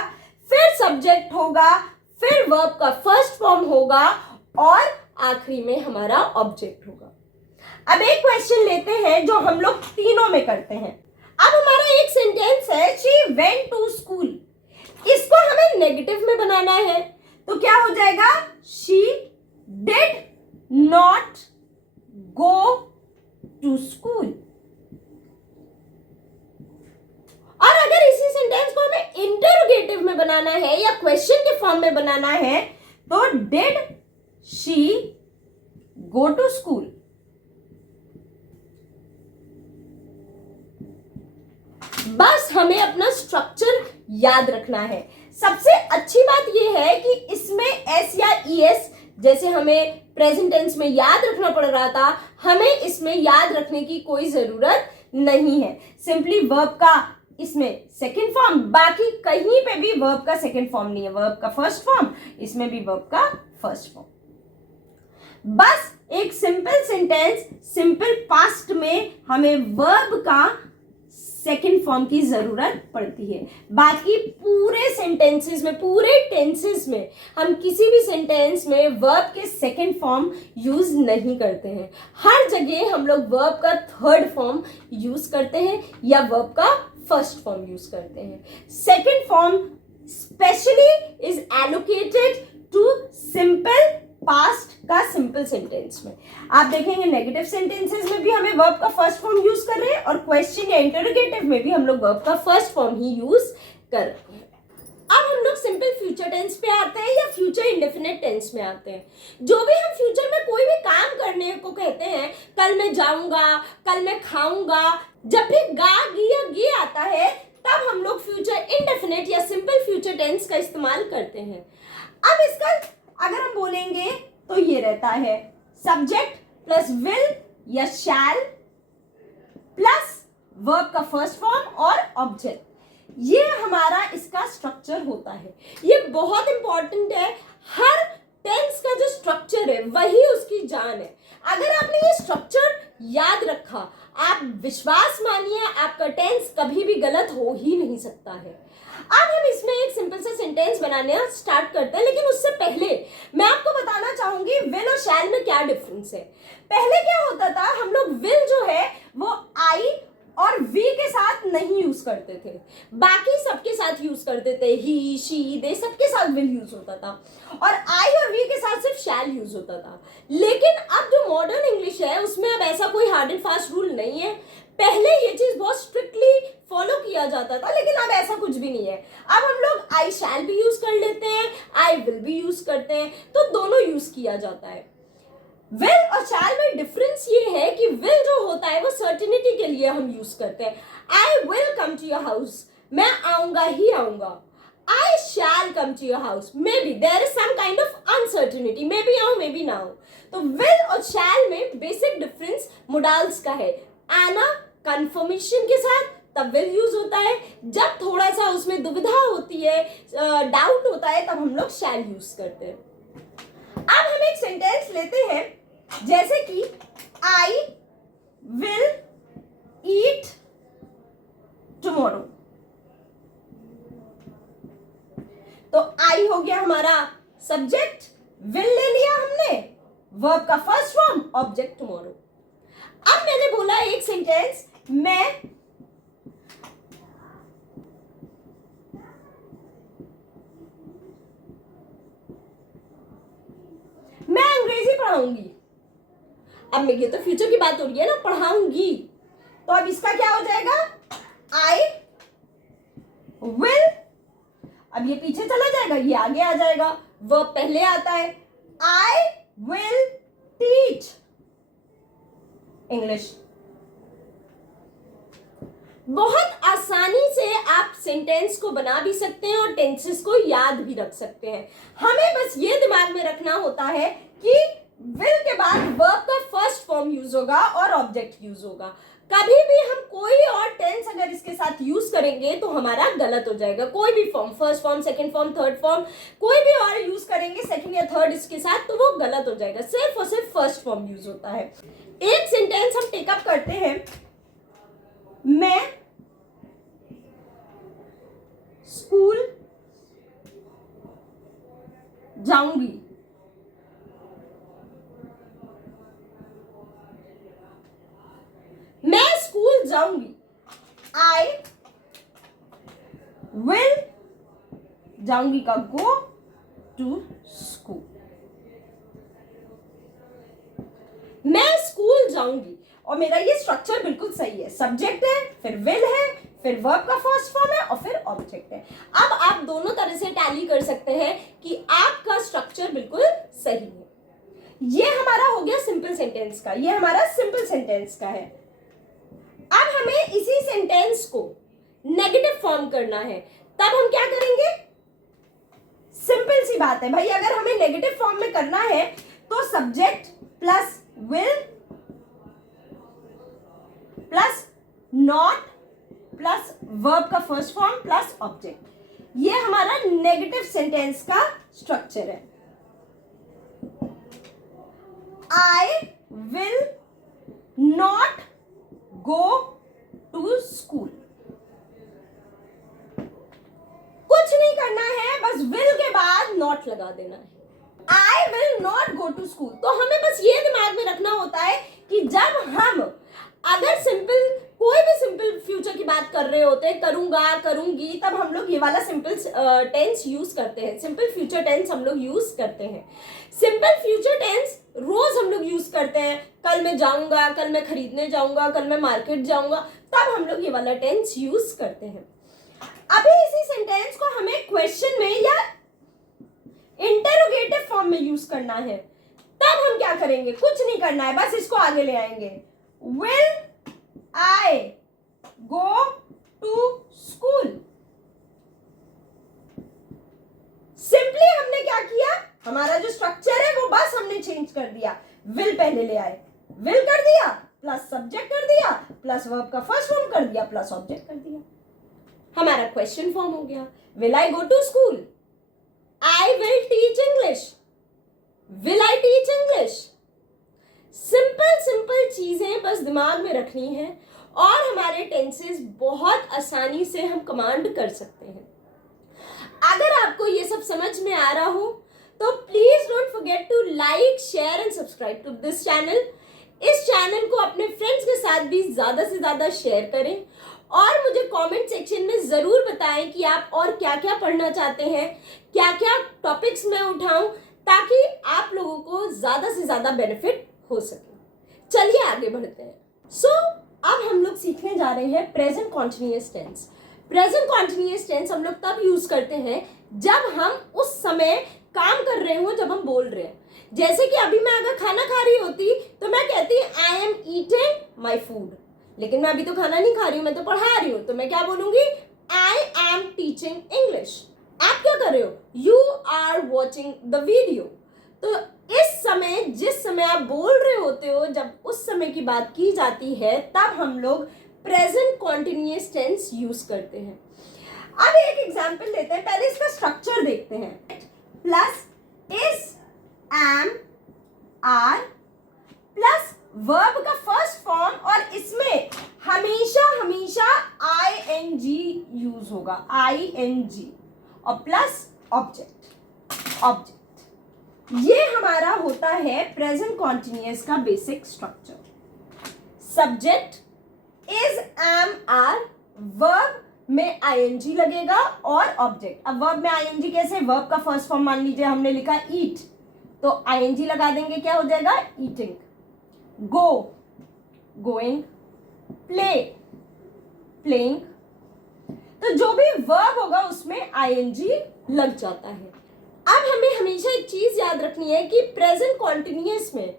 फिर सब्जेक्ट होगा, फिर वर्ब का फर्स्ट फॉर्म होगा और आखिरी में हमारा ऑब्जेक्ट होगा। अब एक क्वेश्चन लेते हैं जो हम लोग तीनों में करते हैं। अब हमारा एक सेंटेंस है शी वेंट टू स्कूल, इसको हमें नेगेटिव में बनाना है तो क्या हो जाएगा, she did not go to school. और अगर इसी सेंटेंस को हमें इंटरोगेटिव में बनाना है या क्वेश्चन के फॉर्म में बनाना है तो did she go to school. बस हमें अपना स्ट्रक्चर याद रखना है। सबसे अच्छी बात यह है कि इसमें एस या ईएस जैसे हमें प्रेजेंट टेंस में याद रखना पड़ रहा था, हमें इसमें याद रखने की कोई जरूरत नहीं है। सिंपली वर्ब का इसमें सेकंड फॉर्म, बाकी कहीं पे भी वर्ब का सेकंड फॉर्म नहीं है, वर्ब का फर्स्ट फॉर्म, इसमें भी वर्ब का फर्स्ट फॉर्म। बस एक सिंपल सेंटेंस सिंपल पास्ट में हमें वर्ब का सेकेंड फॉर्म की जरूरत पड़ती है। बाकी पूरे सेंटेंसेस में, पूरे टेंसेस में हम किसी भी सेंटेंस में वर्ब के सेकेंड फॉर्म यूज नहीं करते हैं। हर जगह हम लोग वर्ब का थर्ड फॉर्म यूज करते हैं या वर्ब का फर्स्ट फॉर्म यूज करते हैं। Second form specially is allocated to simple past का सिंपल सेंटेंस में। आप देखेंगे नेगेटिव सेंटेंसेस में भी हमें वर्ब का फर्स्ट फॉर्म यूज कर रहे हैं और क्वेश्चन या इंटरोगेटिव में भी हम लोग वर्ब का फर्स्ट फॉर्म ही यूज कर रहे हैं। अब हम लोग सिंपल फ्यूचर टेंस पे आते हैं या फ्यूचर इंडेफिनिट टेंस में आते हैं। जो भी हम फ्यूचर में कोई भी काम करने को कहते हैं, कल मैं जाऊंगा, कल मैं खाऊंगा, जब भी गा गी या गी आता है तब हम लोग फ्यूचर इंडेफिनिट या सिंपल फ्यूचर टेंस का इस्तेमाल करते हैं। अब इसका अगर हम बोलेंगे तो ये रहता है सब्जेक्ट प्लस विल या शैल प्लस वर्ब का फर्स्ट फॉर्म और ऑब्जेक्ट। ये हमारा इसका स्ट्रक्चर होता है। ये बहुत इंपॉर्टेंट है। हर टेंस का जो स्ट्रक्चर है वही उसकी जान है। अगर आपने ये स्ट्रक्चर याद रखा, आप विश्वास मानिए आपका टेंस कभी भी गलत हो ही नहीं सकता है। अब हम इसमें एक सिंपल सा सेंटेंस बनाने स्टार्ट करते हैं, लेकिन उससे पहले मैं आपको बताना चाहूंगी विल और शैल में क्या डिफरेंस है। पहले क्या होता था, हम लोग विल जो है वो आई और वी के साथ नहीं यूज करते थे, बाकी सबके साथ यूज करते थे। ही, शी, दे सबके साथ विल यूज होता था और आई और वी के साथ सिर्फ शैल यूज होता था। लेकिन अब जो मॉडर्न इंग्लिश है उसमें अब ऐसा कोई हार्ड एंड फास्ट रूल नहीं है। पहले ये चीज बहुत स्ट्रिक्टली फॉलो किया जाता था, लेकिन अब ऐसा कुछ भी नहीं है। अब हम लोग आई शैल भी यूज कर लेते हैं, आई विल भी यूज करते हैं, तो दोनों यूज किया जाता है। विल और शैल में डिफरेंस ये है कि विल जो होता है वो सर्टेनिटी के लिए हम यूज करते हैं। I will come to your house, मैं आऊंगा ही आऊंगा। I shall come to your house, maybe there is some kind of uncertainty, maybe आऊं मे बी ना आऊं। तो विल और शैल में बेसिक डिफरेंस मोडाल्स का है। आना कंफर्मेशन के साथ तब विल यूज होता है, जब थोड़ा सा उसमें दुविधा होती है, डाउट होता है, तब हम लोग शैल यूज करते हैं। अब हम एक सेंटेंस लेते हैं जैसे कि आई विल ईट टुमारो। तो आई हो गया हमारा सब्जेक्ट, विल ले लिया हमने, वर्ब का फर्स्ट फॉर्म, ऑब्जेक्ट टुमारो। अब मैंने बोला एक सेंटेंस, मैं अंग्रेजी पढ़ाऊंगी। अब ये तो फ्यूचर की बात हो रही है ना, पढ़ाऊंगी, तो अब इसका क्या हो जाएगा, आई विल, अब ये पीछे चला जाएगा, ये आगे आ जाएगा, वर्ब पहले आता है, आई विल टीच इंग्लिश। बहुत आसानी से आप सेंटेंस को बना भी सकते हैं और टेंसेस को याद भी रख सकते हैं। हमें बस ये दिमाग में रखना होता है कि विल के बाद वर्ब का फर्स्ट फॉर्म यूज होगा और ऑब्जेक्ट यूज होगा। कभी भी हम कोई और टेंस अगर इसके साथ यूज करेंगे तो हमारा गलत हो जाएगा। कोई भी form, first form, second form, third form, कोई भी और यूज करेंगे सेकंड या थर्ड इसके साथ, तो वो गलत हो जाएगा। सिर्फ और सिर्फ फर्स्ट फॉर्म यूज होता है। एक सेंटेंस हम टेकअप करते हैं, मैं स्कूल जाऊंगी। मैं स्कूल जाऊंगी, आई विल, जाऊंगी का गो टू स्कूल। मैं स्कूल जाऊंगी और मेरा ये स्ट्रक्चर बिल्कुल सही है। सब्जेक्ट है, फिर विल है, फिर वर्ब का फर्स्ट फॉर्म है और फिर ऑब्जेक्ट है। अब आप दोनों तरह से टैली कर सकते हैं कि आपका स्ट्रक्चर बिल्कुल सही है। ये हमारा हो गया सिंपल सेंटेंस का, ये हमारा सिंपल सेंटेंस का है। अब हमें इसी सेंटेंस को नेगेटिव फॉर्म करना है, तब हम क्या करेंगे? सिंपल सी बात है भाई, अगर हमें नेगेटिव फॉर्म में करना है तो subject plus will plus not plus verb का फर्स्ट फॉर्म प्लस ऑब्जेक्ट, ये हमारा नेगेटिव सेंटेंस का स्ट्रक्चर है। I will not go to school, कुछ नहीं करना है, बस विल के बाद नॉट लगा देना है। I will not go to school, तो हमें बस ये दिमाग में रखना होता है कि जब हम अगर सिंपल कोई भी सिंपल फ्यूचर की बात कर रहे होते हैं, करूंगा करूंगी, तब हम लोग ये वाला सिंपल टेंस यूज करते हैं, सिंपल फ्यूचर टेंस हम लोग यूज करते हैं। सिंपल फ्यूचर टेंस रोज हम लोग यूज करते हैं, कल मैं जाऊंगा, कल मैं खरीदने जाऊंगा, कल मैं मार्केट जाऊंगा, तब हम लोग ये वाला टेंस यूज करते हैं। अभी इसी सेंटेंस को हमें क्वेश्चन में या इंटरोगेटिव फॉर्म में यूज करना है, तब हम क्या करेंगे? कुछ नहीं करना है, बस इसको आगे ले आएंगे। Will I go to school, simply हमने क्या किया, हमारा जो स्ट्रक्चर है वो बस हमने चेंज कर दिया। विल पहले ले आए, विल कर दिया प्लस सब्जेक्ट कर दिया प्लस वर्ब का फर्स्ट फॉर्म कर दिया प्लस ऑब्जेक्ट कर दिया, हमारा क्वेश्चन फॉर्म हो गया। Will I go to school, I will teach English, will I teach English. Simple simple चीजें बस दिमाग में रखनी है और हमारे टेंसेस बहुत आसानी से हम कमांड कर सकते हैं। अगर आपको ये सब समझ में आ रहा हो तो please don't forget to like, share and subscribe to this channel. इस चैनल को अपने फ्रेंड्स के साथ भी ज्यादा से ज्यादा शेयर करें और मुझे कमेंट सेक्शन में जरूर बताएं कि आप और क्या क्या पढ़ना चाहते हैं, क्या क्या टॉपिक्स मैं उठाऊं, ताकि आप लोगों को ज्यादा से ज्यादा बेनिफिट हो सके। चलिए आगे बढ़ते हैं। अब हम लोग सीखने जा रहे हैं present continuous tense. Present continuous tense हम लोग तब यूज करते हैं जब हम उस समय काम कर रहे हो, जब हम बोल रहे हैं। जैसे कि अभी मैं अगर खाना खा रही होती तो मैं कहती I am eating my food, लेकिन मैं अभी तो खाना नहीं खा रही हूँ, मैं तो पढ़ा रही हूँ, तो मैं क्या बोलूंगी? I am teaching English. आप क्या कर रहे हो? You are watching the video. तो इस समय, जिस समय आप बोल रहे होते हो, जब उस समय की बात की जाती है, तब हम लोग प्रेजेंट कॉन्टिन्यूअस टेंस यूज करते हैं। अब एक एग्जांपल लेते हैं, पहले इसका स्ट्रक्चर देखते हैं। Plus is, am, are plus verb का फर्स्ट फॉर्म, और इसमें हमेशा हमेशा आईएनजी यूज होगा, आईएनजी, और प्लस ऑब्जेक्ट। ऑब्जेक्ट ये हमारा होता है प्रेजेंट कॉन्टिन्यूअस का basic structure. Subject is, am, are, verb में आईएनजी लगेगा और ऑब्जेक्ट। अब वर्ब में आईएनजी कैसे? वर्ब का फर्स्ट फॉर्म मान लीजिए हमने लिखा ईट, तो आईएनजी लगा देंगे, क्या हो जाएगा? ईटिंग। गो, गोइंग। Play, playing. तो जो भी वर्ब होगा उसमें आईएनजी लग जाता है। अब हमें हमेशा एक चीज याद रखनी है कि प्रेजेंट कॉन्टिन्यूअस में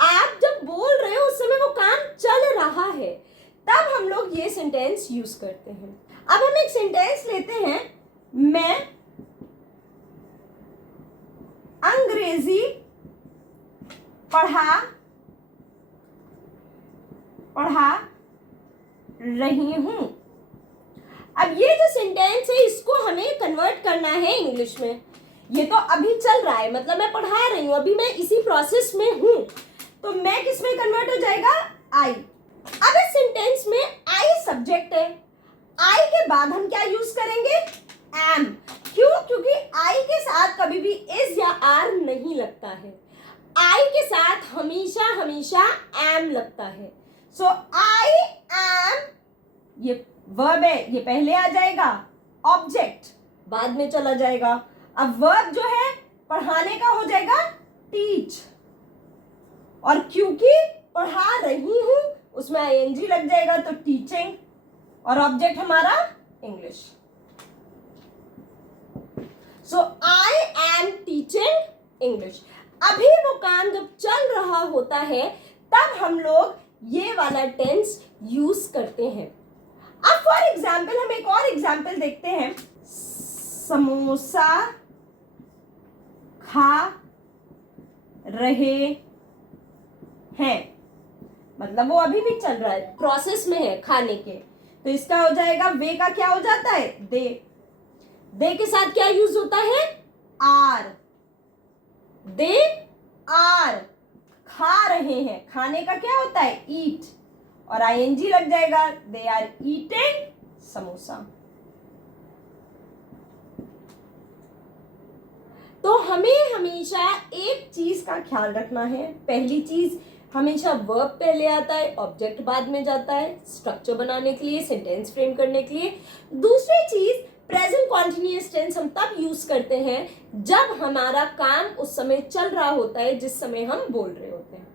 आप जब बोल रहे हो उस समय वो काम चल रहा है, तब हम लोग ये सेंटेंस यूज करते हैं। अब हम एक सेंटेंस लेते हैं, मैं अंग्रेजी पढ़ा रही हूं। अब ये जो सेंटेंस है इसको हमें कन्वर्ट करना है इंग्लिश में। ये तो अभी चल रहा है, मतलब मैं पढ़ा रही हूं, अभी मैं इसी प्रोसेस में हूं, तो मैं किस में कन्वर्ट हो जाएगा? आई। अब इस सेंटेंस में आई सब्जेक्ट है, आई के बाद हम क्या यूज करेंगे? एम। क्यों? क्योंकि आई के साथ कभी भी इज या आर नहीं लगता है, आई के साथ हमेशा हमेशा एम लगता है। सो आई एम, ये वर्ब है, ये पहले आ जाएगा, ऑब्जेक्ट बाद में चला जाएगा। अब वर्ब जो है पढ़ाने का हो जाएगा टीच, और क्योंकि पढ़ा रही हूं उसमें आईएनजी लग जाएगा, तो टीचिंग। और ऑब्जेक्ट हमारा English. So I am teaching English. अभी वो काम जब चल रहा होता है तब हम लोग ये वाला टेंस यूज करते हैं। अब फॉर एग्जाम्पल हम एक और एग्जाम्पल देखते हैं। समोसा खा रहे हैं, मतलब वो अभी भी चल रहा है, प्रोसेस में है खाने के, तो इसका हो जाएगा वे का क्या हो जाता है, दे। दे के साथ क्या यूज होता है, आर। दे आर खा रहे हैं, खाने का क्या होता है, ईट, और आईएनजी लग जाएगा, दे आर ईटिंग समोसा। तो हमें हमेशा एक चीज का ख्याल रखना है। पहली चीज, हमेशा वर्ब पहले आता है, ऑब्जेक्ट बाद में जाता है, स्ट्रक्चर बनाने के लिए, सेंटेंस फ्रेम करने के लिए। दूसरी चीज, प्रेजेंट कॉन्टिन्यूअस टेंस हम तब यूज करते हैं जब हमारा काम उस समय चल रहा होता है जिस समय हम बोल रहे होते हैं।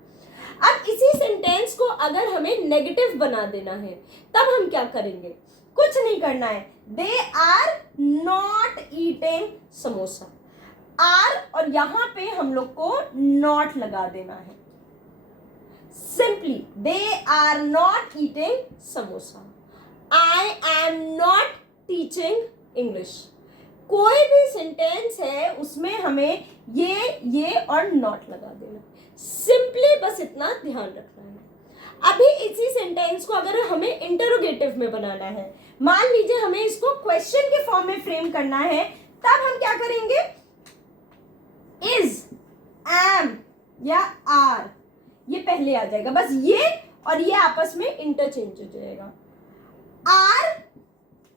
अब इसी सेंटेंस को अगर हमें नेगेटिव बना देना है तब हम क्या करेंगे, कुछ नहीं करना है, they are not eating samosa. Are और यहां पे हम लोग को नॉट लगा देना है। Simply they are not eating samosa, I am not teaching English. कोई भी सेंटेंस है उसमें हमें ये और नॉट लगा देना, सिंपली बस इतना ध्यान रखना है। अभी इसी सेंटेंस को अगर हमें इंटरोगेटिव में बनाना है, मान लीजिए हमें इसको क्वेश्चन के फॉर्म में फ्रेम करना है, तब हम क्या करेंगे, इज, एम या आर, ये पहले आ जाएगा, बस ये और ये आपस में इंटरचेंज हो जाएगा। Are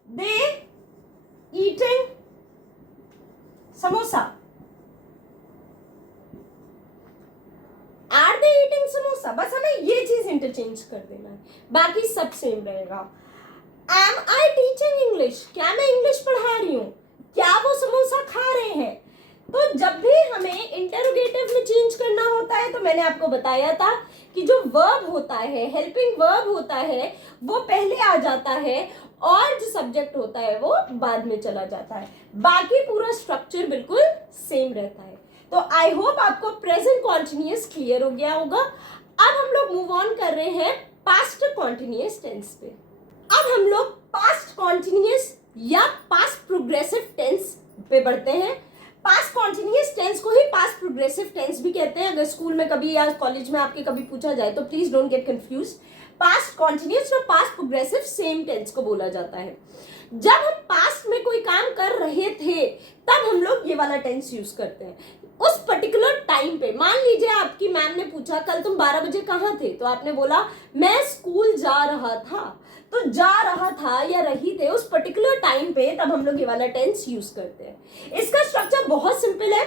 they eating samosa, are they eating samosa, बस हमें ये चीज इंटरचेंज कर देना है, बाकी सब सेम रहेगा। एम आई टीचिंग इंग्लिश, क्या मैं इंग्लिश पढ़ा रही हूं, क्या वो समोसा खा रहे हैं। तो जब भी हमें इंटरोगेटिव में चेंज करना होता है, तो मैंने आपको बताया था कि जो वर्ब होता है, हेल्पिंग वर्ब होता है, वो पहले आ जाता है और जो सब्जेक्ट होता है वो बाद में चला जाता है। बाकी पूरा स्ट्रक्चर बिल्कुल सेम रहता है। तो आई होप आपको प्रेजेंट कॉन्टिन्यूअस क्लियर हो गया होगा। अब हम लोग मूव ऑन कर रहे हैं पास्ट कॉन्टिन्यूअस टेंस पे। अब हम लोग पास्ट कॉन्टिन्यूअस या पास्ट प्रोग्रेसिव टेंस पे बढ़ते हैं। पास्ट कॉन्टिन्यूअस टेंस को ही पास्ट प्रोग्रेसिव टेंस भी कहते हैं। अगर स्कूल में कभी या कॉलेज में आपके कभी पूछा जाए तो please don't get confuse. Past continuous और पास्ट प्रोग्रेसिव सेम टेंस को बोला जाता है। जब हम पास्ट में कोई काम कर रहे थे तब हम लोग ये वाला टेंस यूज करते हैं। उस पर्टिकुलर टाइम पे, मान लीजिए आपकी मैम ने पूछा कल तुम 12 बजे कहाँ थे, तो आपने बोला मैं स्कूल जा रहा था। तो जा रहा था या रही थे उस पर्टिकुलर टाइम पे, तब हम लोग ये वाला टेंस यूज करते हैं। इसका स्ट्रक्चर बहुत सिंपल है।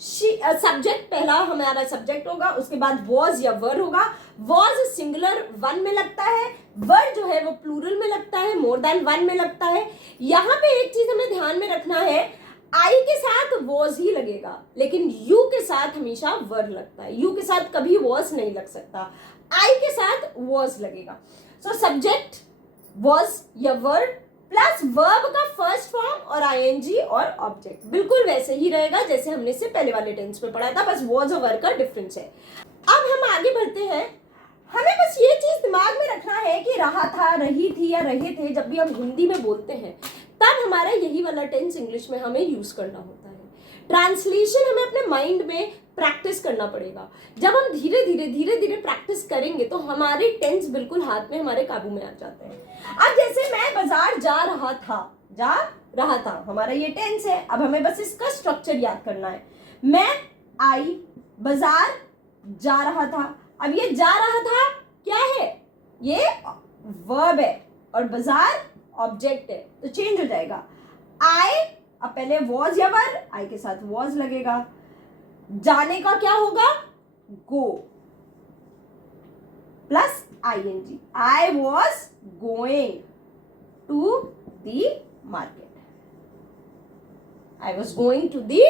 सब्जेक्ट, पहला हमारा सब्जेक्ट होगा, उसके बाद वॉज या वर होगा। वॉज सिंगुलर वन में लगता है, वर जो है वो प्लूरल में लगता है, मोर देन वन में लगता है। यहाँ पे एक चीज हमें ध्यान में रखना है, आई के साथ वॉज ही लगेगा, लेकिन यू के साथ हमेशा वर लगता है। यू के साथ कभी वॉज नहीं लग सकता, आई के साथ वॉज लगेगा। सो सब्जेक्ट वॉज या वर्ड प्लस वर्ब का फर्स्ट फॉर्म और आईएनजी और ऑब्जेक्ट, बिल्कुल वैसे ही रहेगा जैसे हमने इससे पहले वाले टेंस में पढ़ा था, बस वॉज और वर्ब का डिफरेंस है। अब हम आगे बढ़ते हैं। हमें बस ये चीज दिमाग में रखना है कि रहा था, रही थी या रहे थे, जब भी हम हिंदी में बोलते हैं तब हमारा यही वाला टेंस इंग्लिश में हमें यूज करना होता है। ट्रांसलेशन हमें अपने माइंड में प्रैक्टिस करना पड़ेगा। जब हम धीरे धीरे प्रैक्टिस करेंगे तो हमारे टेंस बिल्कुल हाथ में, हमारे काबू में आ जाते हैं। अब जैसे मैं बाजार जा रहा था, हमारा ये टेंस है। अब हमें बस इसका स्ट्रक्चर याद करना है। मैं आई, बाजार जा रहा था। अब ये जा रहा था क्या है, ये वर्ब है और बाजार ऑब्जेक्ट है, तो चेंज हो जाएगा। आई, अब पहले वॉज या वर, आई के साथ वॉज लगेगा। जाने का क्या होगा, go plus ING. I was going to the market, I was going to the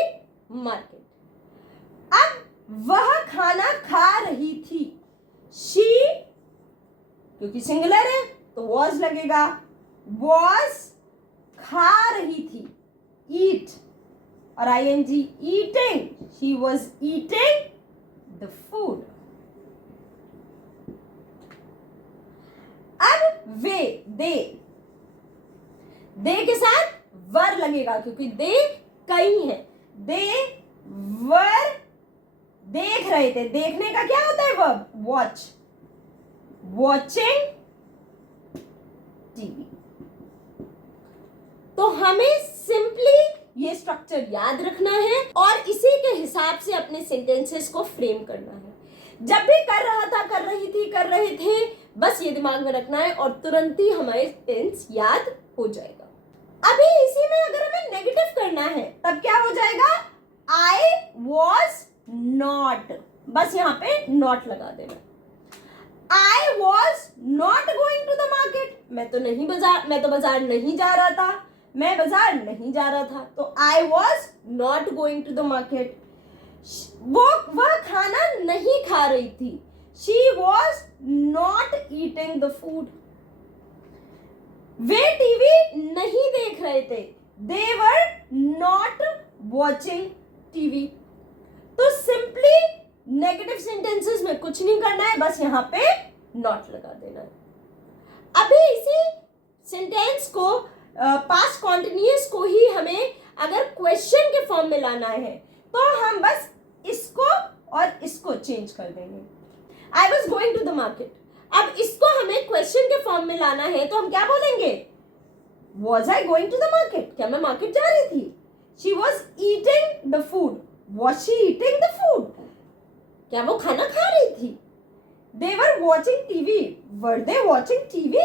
market. अब वह खाना खा रही थी, शी, क्योंकि सिंगुलर है तो वॉज लगेगा। वॉज खा रही थी, ईट, और ing eating, she was eating the food. अब वे, दे के साथ वर लगेगा क्योंकि दे कई है। दे वर देख रहे थे, देखने का क्या होता है वर्ब, वॉच, वॉचिंग टीवी। तो हमें सिंपली ये स्ट्रक्चर याद रखना है और इसी के हिसाब से अपने सेंटेंसेस को फ्रेम करना है। जब भी कर रहा था, कर रही थी, कर रहे थे, बस ये दिमाग में रखना है और तुरंत ही हमारे टेंस याद हो जाएगा। अभी इसी में अगर हमें नेगेटिव करना है तब क्या हो जाएगा, आई वॉज नॉट, बस यहाँ पे नॉट लगा देना। I was not going to the market, मैं तो बाजार नहीं जा रहा था, मैं बाजार नहीं जा रहा था, तो I was not going to the market। वह खाना नहीं खा रही थी, she was not eating the food। Way TV नहीं देख रहे थे, they were not watching TV। तो सिंपली नेगेटिव सेंटेंसेस में कुछ नहीं करना है, बस यहाँ पे नॉट लगा देना है। अभी इसी सेंटेंस को पास्ट कॉन्टिन्यूअस को ही हमें अगर क्वेश्चन के फॉर्म में लाना है तो हम बस इसको और इसको चेंज कर देंगे। I was going to the market, अब इसको हमें क्वेश्चन के फॉर्म में लाना है तो हम क्या बोलेंगे, was I going to the market, क्या मैं मार्केट जा रही थी। She was eating the food, was she eating the food, क्या वो खाना खा रही थी। They were watching TV, were they watching TV,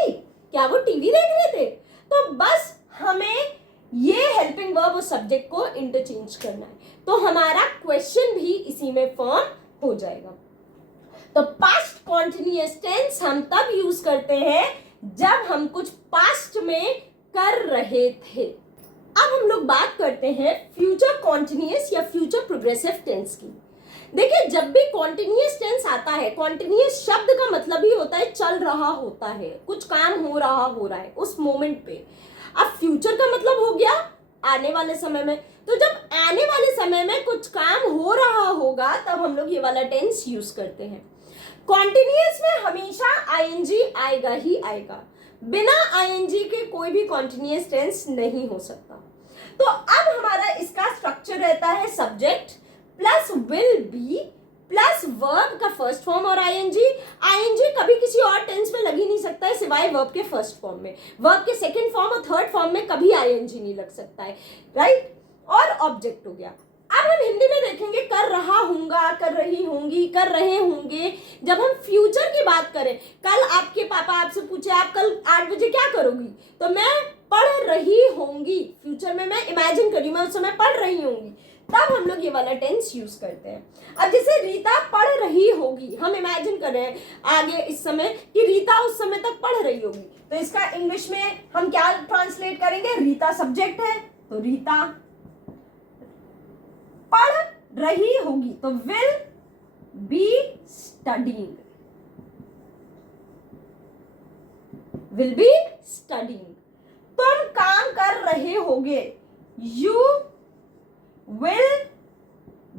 क्या वो टीवी देख रहे थे। तो बस हमें ये हेल्पिंग वर्ब और सब्जेक्ट को इंटरचेंज करना है तो हमारा क्वेश्चन भी इसी में फॉर्म हो जाएगा। तो पास्ट कॉन्टिन्यूअस टेंस हम तब यूज करते हैं जब हम कुछ पास्ट में कर रहे थे। अब हम लोग बात करते हैं फ्यूचर कॉन्टिन्यूअस या फ्यूचर प्रोग्रेसिव टेंस की। देखिए, जब भी कॉन्टिन्यूअस टेंस आता है, कॉन्टिन्यूअस शब्द का मतलब ही होता है चल रहा होता है, कुछ काम हो रहा है उस मोमेंट पे। अब फ्यूचर का मतलब हो गया आने वाले समय में, तो जब आने वाले समय में कुछ काम हो रहा होगा तब हम लोग ये वाला टेंस यूज करते हैं। कॉन्टिन्यूअस में हमेशा आईएनजी आएगा ही आएगा, बिना आईएनजी के कोई भी कॉन्टिन्यूअस टेंस नहीं हो सकता। तो अब हमारा इसका स्ट्रक्चर रहता है subject plus will be plus verb का फर्स्ट फॉर्म और आईएनजी। आईएनजी कभी किसी और टेंस में लग ही नहीं सकता है सिवाय वर्ब के फर्स्ट फॉर्म में। वर्ब के सेकंड फॉर्म और थर्ड फॉर्म में कभी आईएनजी नहीं लग सकता है, राइट। और ऑब्जेक्ट हो गया। अब हम हिंदी में देखेंगे कर रहा हूंगा, कर रही होंगी, कर रहे होंगे। जब हम फ्यूचर की बात करें, कल आपके पापा आपसे पूछे आप कल 8 बजे क्या करोगी, तो मैं पढ़ रही होंगी। फ्यूचर में मैं इमेजिन करी, मैं उस समय पढ़ रही होंगी, तब हम लोग ये वाला टेंस यूज करते हैं। अब जैसे रीता पढ़ रही होगी, हम इमेजिन कर रहे हैं आगे इस समय कि रीता उस समय तक पढ़ रही होगी, तो इसका इंग्लिश में हम क्या ट्रांसलेट करेंगे, रीता सब्जेक्ट है तो रीता पढ़ रही होगी तो will be studying, will be studying. तुम काम कर रहे होगे, यू will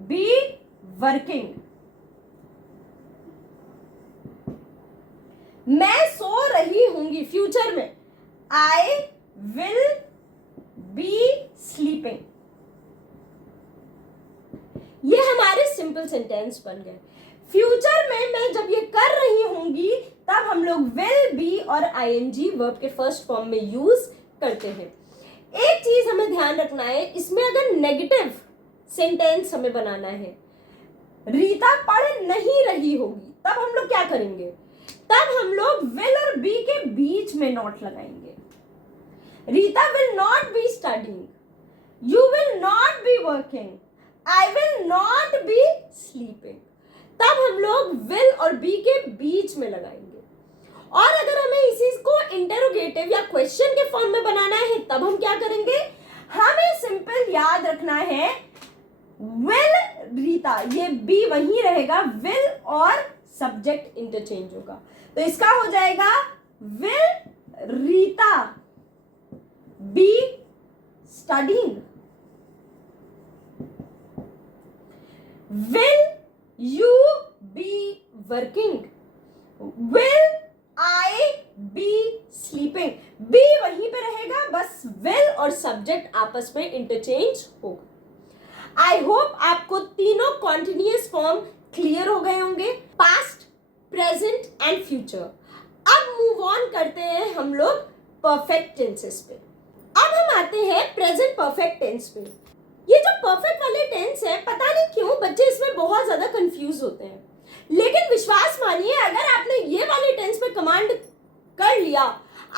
be working। मैं सो रही होंगी, फ्यूचर में I will be sleeping। ये हमारे सिंपल सेंटेंस बन गए। फ्यूचर में मैं जब ये कर रही होंगी तब हम लोग will be और ing वर्ब के फर्स्ट फॉर्म में यूज करते हैं। एक चीज हमें ध्यान रखना है, इसमें अगर नेगेटिव सेंटेंस हमें बनाना है, रीता पढ़ नहीं रही होगी, तब हम लोग क्या करेंगे, तब हम लोग विल और बी के बीच में नॉट लगाएंगे। Rita will not be studying, you will not be working, I will not be sleeping. तब हम लोग विल और बी के बीच में लगाएंगे। और अगर हमें इसी को इंटरोगेटिव या क्वेश्चन के फॉर्म में बनाना है तब हम क्या करेंगे, हमें सिंपल याद रखना है विल रीता, ये बी वहीं रहेगा, विल और सब्जेक्ट इंटरचेंज होगा, तो इसका हो जाएगा will Rita be studying? Will you be working? Will I be sleeping? be वहीं पे रहेगा, बस will और subject आपस में इंटरचेंज होगा। आई होप आपको तीनों कॉन्टिन्यूअस फॉर्म क्लियर हो गए होंगे, पास्ट, प्रेजेंट एंड फ्यूचर। अब मूव ऑन करते हैं हम लोग परफेक्ट टेंसेस पे। अब हम आते हैं प्रेजेंट परफेक्ट टेंस पे। ये जो परफेक्ट वाले टेंस है, पता नहीं क्यों बच्चे इसमें बहुत ज्यादा कंफ्यूज होते हैं, लेकिन विश्वास मानिए अगर आपने ये वाले टेंस पे कमांड कर लिया,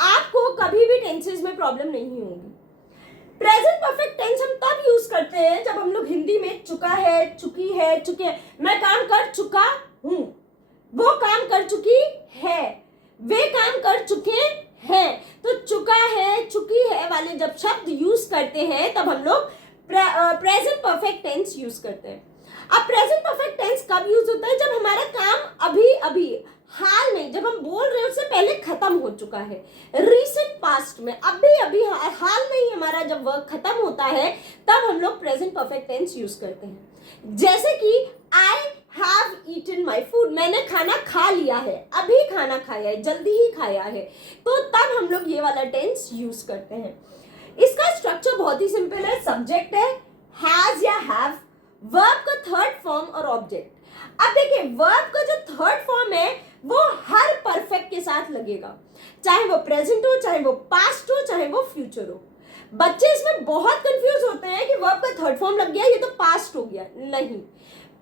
आपको कभी भी टेंसेस में प्रॉब्लम नहीं होगी। प्रेजेंट परफेक्ट टेंस हम तब यूज करते हैं जब हम लोग हिंदी में चुका है, चुकी है, चुके हैं, मैं काम कर चुका हूं, वो काम कर चुकी है, वे काम कर चुके हैं। तो चुका है, चुकी है वाले जब शब्द यूज करते हैं तब हम लोग प्रेजेंट परफेक्ट टेंस यूज करते हैं। अब प्रेजेंट परफेक्ट टेंस कब यूज होता है? जब हमारा काम अभी अभी हाल में, जब हम बोल रहे हैं उससे पहले खत्म हो चुका है, रीसेंट पास्ट में, अभी अभी हाल में ही हमारा जब वर्क खत्म होता है तब हम लोग प्रेजेंट परफेक्ट टेंस यूज करते हैं। जैसे कि I have eaten my food, मैंने खाना खा लिया है, अभी खाना खाया है, जल्दी ही खाया है, तो तब हम लोग ये वाला टेंस यूज करते हैं। इसका स्ट्रक्चर बहुत ही सिंपल है, सब्जेक्ट है हैज या हैव, वर्ब का थर्ड फॉर्म और ऑब्जेक्ट। अब देखिए वर्ब का जो थर्ड फॉर्म है वो हर परफेक्ट के साथ लगेगा, चाहे वो प्रेजेंट हो, चाहे वो पास्ट हो, चाहे वो फ्यूचर हो। बच्चे इसमें बहुत कंफ्यूज होते हैं कि वर्ब का थर्ड फॉर्म लग गया, ये तो पास्ट हो गया। नहीं,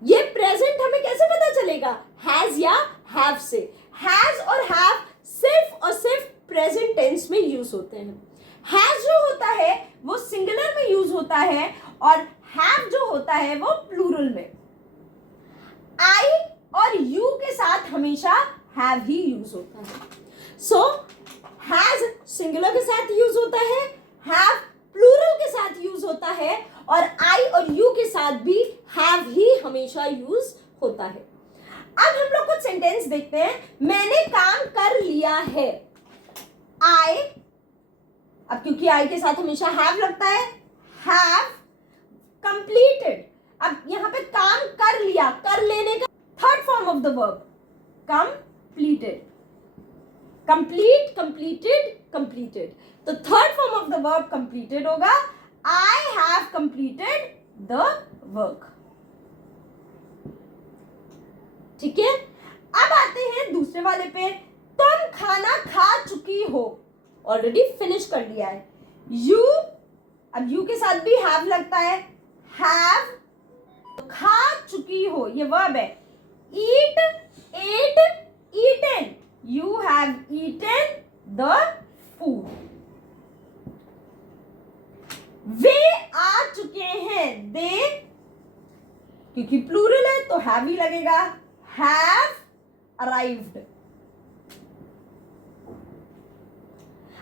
ये प्रेजेंट हमें कैसे पता चलेगा? हैज या हैव से। हैज और हैव सिर्फ और सिर्फ प्रेजेंट टेंस में यूज होते हैं। हैज जो होता है वो सिंगुलर में यूज होता है और हैव जो होता है वो प्लूरल में। आई और यू के साथ हमेशा हैव ही यूज होता है। सो हैज सिंगुलर के साथ यूज होता है, हैव प्लूरल के साथ यूज होता है और आई और यू के साथ भी हैव ही हमेशा यूज होता है। अब हम लोग कुछ सेंटेंस देखते हैं। मैंने काम कर लिया है, आई, अब क्योंकि आई के साथ हमेशा हैव लगता है, हैव कंप्लीटेड। अब यहां पे काम कर लिया, कर लेने का third form of the verb completed, complete, completed, completed. तो third form of the verb completed होगा, I have completed the work. ठीक है, अब आते हैं दूसरे वाले पे। तुम खाना खा चुकी हो, ऑलरेडी फिनिश कर लिया है। यू, अब यू के साथ भी हैव लगता है, हैव, खा चुकी हो, ये वर्ब है। Eat, ate, eaten, you have eaten the food. वे आ चुके हैं, दे, क्योंकि प्लूरल है तो हैव ही लगेगा, हैव अराइव्ड।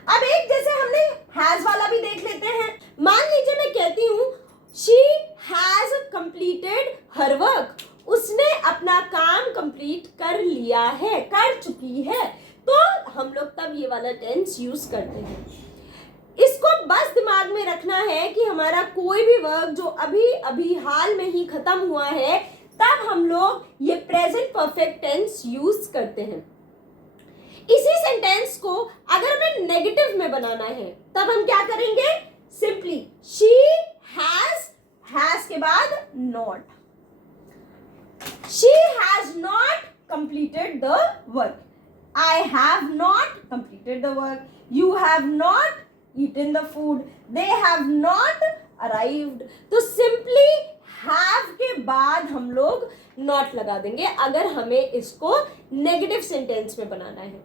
अब एक जैसे हमने हैज वाला भी देख लेते हैं। मान लीजिए मैं कहती हूं she has completed her work, उसने अपना काम कंप्लीट कर लिया है, कर चुकी है, तो हम लोग तब ये वाला टेंस यूज करते हैं। इसको बस दिमाग में रखना है कि हमारा कोई भी वर्क जो अभी अभी हाल में ही खत्म हुआ है तब हम लोग ये प्रेजेंट परफेक्ट टेंस यूज करते हैं। इसी सेंटेंस को अगर हमें नेगेटिव में बनाना है तब हम क्या करेंगे? सिंपली शी हैज के बाद not, she has not completed the work, I have not completed the work, you have not eaten the food, they have not arrived. तो सिंपली हैव के बाद हम लोग नॉट लगा देंगे अगर हमें इसको नेगेटिव सेंटेंस में बनाना है।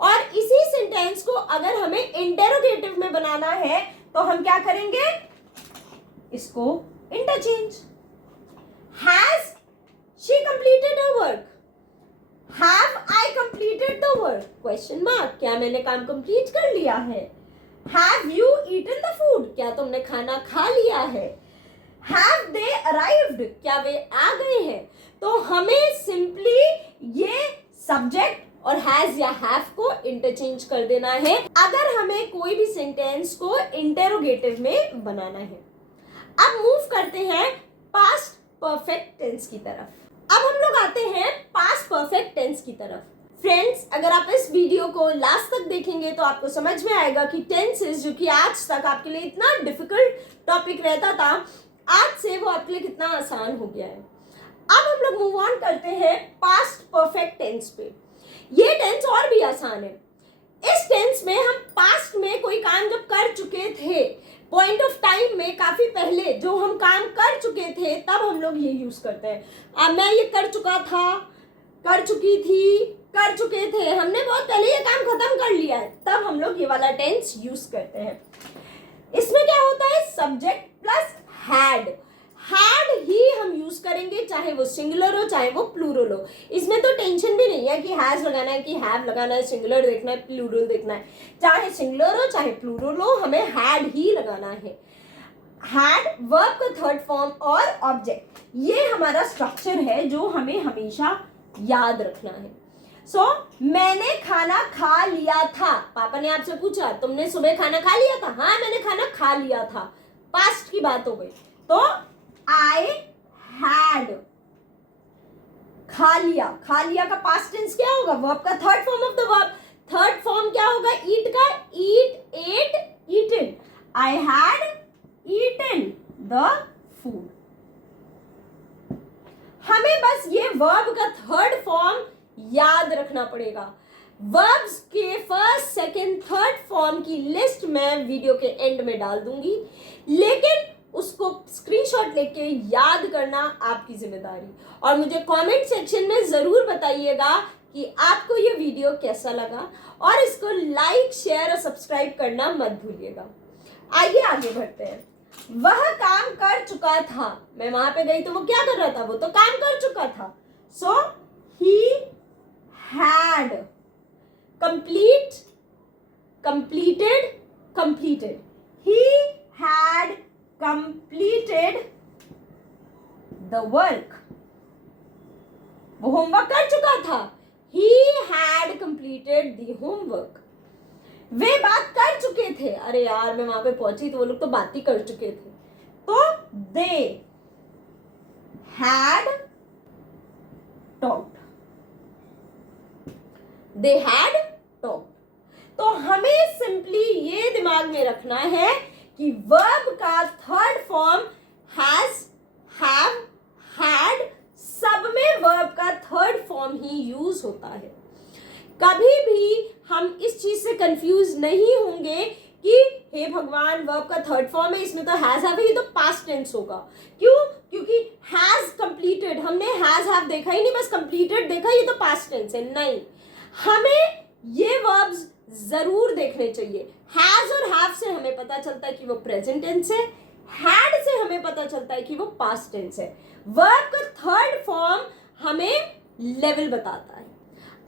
और इसी सेंटेंस को अगर हमें इंटेरोगेटिव में बनाना है तो हम क्या करेंगे? इसको interchange. Has she completed her work, have I completed the work, question mark, क्या मैंने काम कंप्लीट कर लिया है? Have you eaten the food, क्या तुमने खाना खा लिया है? हैव दे अराइव्ड, क्या वे आ गए हैं? तो हमें सिंपली ये सब्जेक्ट और हैज या हैव को इंटरचेंज कर देना है अगर हमें कोई भी सेंटेंस को इंटेरोगेटिव में बनाना है। अब मूव करते हैं पास्ट परफेक्ट टेंस की तरफ। अब हम लोग आते हैं पास्ट परफेक्ट टेंस की तरफ। फ्रेंड्स, अगर आप इस वीडियो को लास्ट तक देखेंगे तो आपको समझ में आएगा कि टेंसेस जो कि आज तक आपके लिए इतना डिफिकल्ट टॉपिक रहता था, आज से वो आपके लिए कितना आसान हो गया है। अब हम लोग मूव ऑन करते हैं पास्ट परफेक्ट टेंस पे। ये टेंस और भी आसान है। इस टेंस में हम पास्ट में कोई काम जब कर चुके थे, पॉइंट ऑफ टाइम में काफी पहले जो हम काम कर चुके थे, तब हम लोग ये यूज करते हैं। अब मैं ये कर चुका था, कर चुकी थी, कर चुके थे, हमने बहुत पहले ये काम खत्म कर लिया है, तब हम लोग ये वाला टेंस यूज करते हैं। इसमें क्या होता है, subject plus had. Had he हम यूज करेंगे, चाहे वो सिंगुलर हो चाहे वो प्लूरल हो। इसमें तो टेंशन भी नहीं है कि हैज लगाना है कि हैव लगाना है, सिंगुलर देखना है प्लूरल देखना है। चाहे सिंगुलर हो चाहे प्लूरल हो, हमें हैड ही लगाना है। हैड वर्ब का थर्ड फॉर्म और ऑब्जेक्ट, ये हमारा स्ट्रक्चर है जो हमें हमेशा याद रखना है। मैंने खाना खा लिया था। पापा ने आपसे पूछा तुमने सुबह खाना खा लिया था? हाँ, मैंने खाना खा लिया था। पास्ट की बात हो गई। तो आई हैड, खा लिया। खा लिया का पास्ट टेंस क्या होगा? वर्ब का third form of the verb. Third form क्या होगा? ईट का, eat, ate, eaten. I had eaten the food. हमें बस ये वर्ब का थर्ड फॉर्म याद रखना पड़ेगा। वर्ब्स के फर्स्ट, सेकंड, थर्ड फॉर्म की लिस्ट मैं वीडियो के एंड में डाल दूंगी, लेकिन उसको स्क्रीनशॉट लेके याद करना आपकी जिम्मेदारी। और मुझे कमेंट सेक्शन में जरूर बताइएगा कि आपको ये वीडियो कैसा लगा, और इसको लाइक, शेयर और सब्सक्राइब करना मत भूलिएगा। आइए आगे बढ़ते हैं। वह काम कर चुका था। मैं वहां पे गई तो वो क्या कर रहा था? वो तो काम कर चुका था। सो ही had, complete, completed, completed. He had completed the work. वो होमवर्क कर चुका था। He had completed the homework. वे बात कर चुके थे। अरे यार, मैं वहां पे पहुंची तो वो लोग तो बात ही कर चुके थे। तो they had talked. They had talked. तो हमें सिंपली ये दिमाग में रखना है कि वर्ब का third form has, have, had, सब में वर्ब का थर्ड फॉर्म ही यूज होता है। कभी भी हम इस चीज से कंफ्यूज नहीं होंगे कि हे भगवान, वर्ब का थर्ड फॉर्म है, इसमें तो हैज हैव है, ये तो पास्ट टेंस होगा। क्यों? क्योंकि हैज कंप्लीटेड, हमने हैज हैव देखा ही नहीं, बस कंप्लीटेड देखा, ये तो पास्ट टेंस है। नहीं, हमें ये वर्ब्स जरूर देखने चाहिए। हैज और हैव से हमें पता चलता है कि वो प्रेजेंट टेंस है, हैड से हमें पता चलता है कि वो पास्ट टेंस है। वर्ब का थर्ड फॉर्म हमें लेवल बताता है।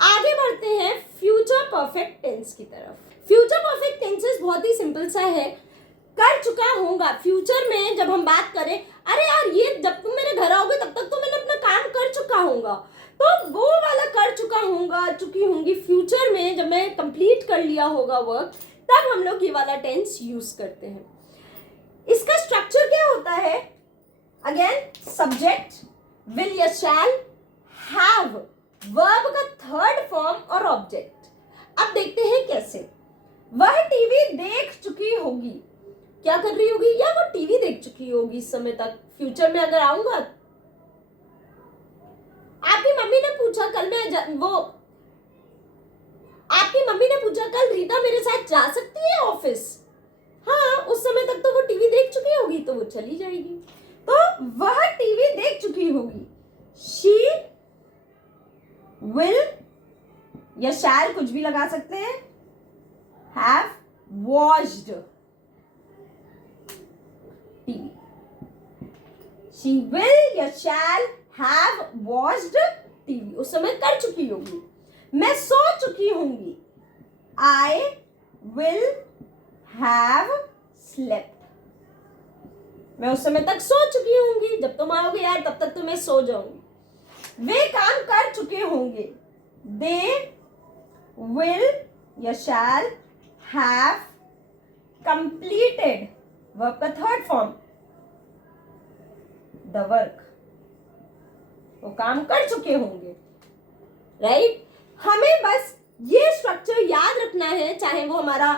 आगे बढ़ते हैं फ्यूचर परफेक्ट टेंस की तरफ। फ्यूचर परफेक्ट टेंसेस बहुत ही सिंपल सा है। कर चुका होगा। फ्यूचर में जब हम बात करें, अरे यार, ये जब तुम मेरे घर आओगे तब तक तो मैंने अपना काम कर चुका होगा, तो वो वाला कर चुका होगा, चुकी होंगी। फ्यूचर में जब मैं कंप्लीट कर लिया होगा वर्क, तब हम लोग ये वाला टेंस यूज करते हैं। इसका स्ट्रक्चर क्या होता है? अगेन, सब्जेक्ट, विल या शैल, हैव, वर्ब का थर्ड फॉर्म और ऑब्जेक्ट। अब देखते हैं कैसे। वह टीवी देख चुकी होगी। क्या कर रही होगी? या वो टीवी देख चुकी होगी इस समय तक। फ्यूचर में अगर आऊंगा, आपकी मम्मी ने पूछा कल आपकी मम्मी ने पूछा कल रीता मेरे साथ जा सकती है ऑफिस? हाँ, उस समय तक तो वो टीवी देख चुकी होगी, तो वो चली जाएगी। तो वह टीवी देख चुकी होगी। शी विल या शैल, कुछ भी लगा सकते हैं। Have watched TV. She will या शैल हैव वॉच्ड टीवी। उस समय कर चुकी होगी। मैं सो चुकी होंगी। I will have slept. मैं उस समय तक सो चुकी होंगी। जब तुम आओगे यार, तब तक तो मैं सो जाऊंगी। वे काम कर चुके होंगे। दे will या shall have completed, वर्ब का थर्ड फॉर्म, द वर्क, वो काम कर चुके होंगे, राइट? हमें बस ये स्ट्रक्चर याद रखना है, चाहे वो हमारा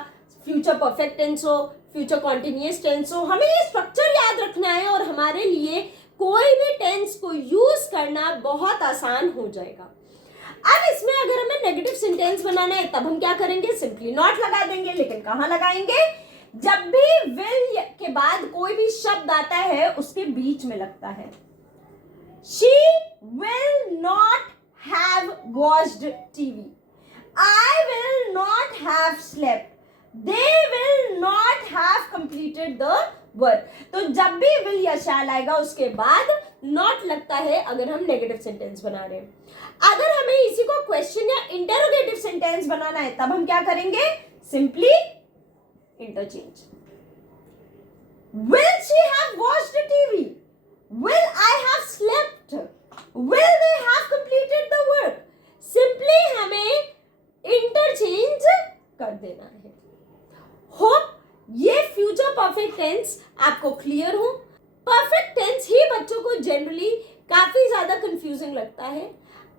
फ्यूचर परफेक्ट टेंस हो, फ्यूचर कॉन्टिन्यूअस टेंस हो, हमें ये स्ट्रक्चर याद रखना है और हमारे लिए कोई भी टेंस को यूज करना बहुत आसान हो जाएगा। अब इसमें अगर हमें नेगेटिव सेंटेंस बनाना है तब हम क्या करेंगे? सिंपली नॉट लगा देंगे। लेकिन कहाँ लगाएंगे? जब भी विल के बाद कोई भी शब्द आता है उसके बीच में लगता है। She will not have watched TV. I will not have slept. They will not have completed the work. तो जब भी will या shall आएगा उसके बाद not लगता है अगर हम नेगेटिव सेंटेंस बना रहे हैं। अगर हमें इसी को क्वेश्चन या इंटरोगेटिव सेंटेंस बनाना है तब हम क्या करेंगे? Simply interchange. Will she have watched TV? Will I have slept? Will they have completed the work? Simply हमें इंटरचेंज कर देना है। होप ये फ्यूचर परफेक्ट टेंस आपको क्लियर हो। परफेक्ट टेंस ही बच्चों को जनरली काफी ज्यादा कंफ्यूजिंग लगता है।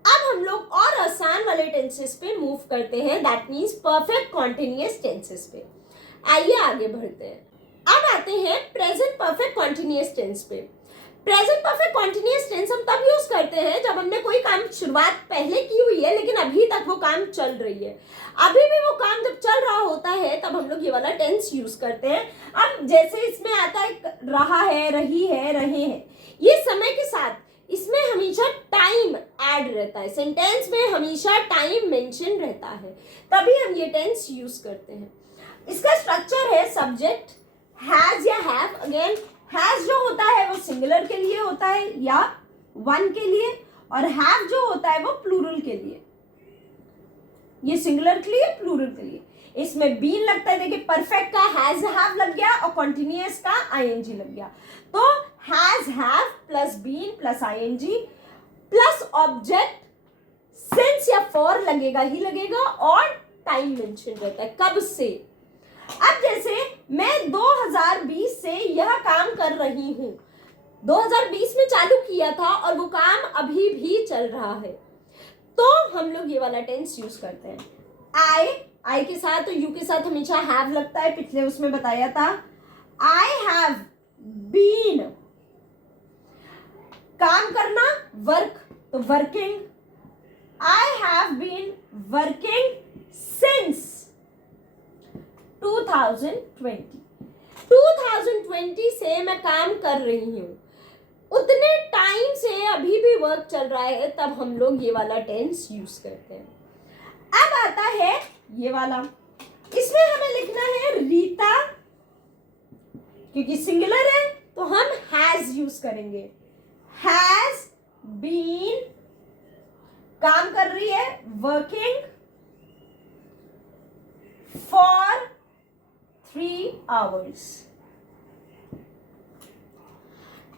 अब हम लोग और आसान वाले टेंसेस पे मूव करते हैं, that means perfect continuous tenses पे। आइए आगे बढ़ते हैं। अब आते हैं प्रेजेंट परफेक्ट कॉन्टिन्यूअस टेंस पे। प्रेजेंट परफेक्ट कॉन्टिन्यूअस टेंस हम तब यूज करते हैं जब हमने कोई काम शुरुआत पहले की हुई है लेकिन अभी तक वो काम चल रही है। अभी भी वो काम जब चल रहा होता है तब हम लोग ये वाला टेंस यूज करते हैं। अब जैसे इसमें आता है रहा है, रही है, रहे हैं, ये समय के साथ इसमें हमेशा टाइम ऐड रहता है, सेंटेंस में हमेशा टाइम मेंशन रहता है, तभी हम ये टेंस यूज करते हैं। इसका स्ट्रक्चर है सब्जेक्ट, हैज या हैव। अगेन हैज जो होता है वो सिंगुलर के लिए होता है या वन के लिए, और हैव जो होता है वो प्लूरल के लिए। ये सिंगुलर के लिए, प्लूरल के लिए। इसमें बीन लगता है, देखिए परफेक्ट का हैज हैव लग गया और कॉन्टिन्यूअस का आईएनजी लग गया। तो has have plus been plus ING plus object since या फॉर लगेगा ही लगेगा, और टाइम मेंशन रहता है कब से। अब जैसे मैं 2020 से यह काम कर रही हूं, 2020 में चालू किया था और वो काम अभी भी चल रहा है, तो हम लोग ये वाला टेंस यूज करते हैं। आई के साथ तो यू के साथ हमेशा हैव लगता है, पिछले उसमें बताया था। आई हैव बीन, काम करना, वर्क, तो working. I have been working since 2020 से मैं काम कर रही हूं, उतने टाइम से अभी भी वर्क चल रहा है, तब हम लोग ये वाला टेंस यूज करते हैं। अब आता है ये वाला, इसमें हमें लिखना है रीता, क्योंकि सिंगुलर है तो हम हैज यूज करेंगे। हैज बीन, काम कर रही है, वर्किंग फॉर 3 hours।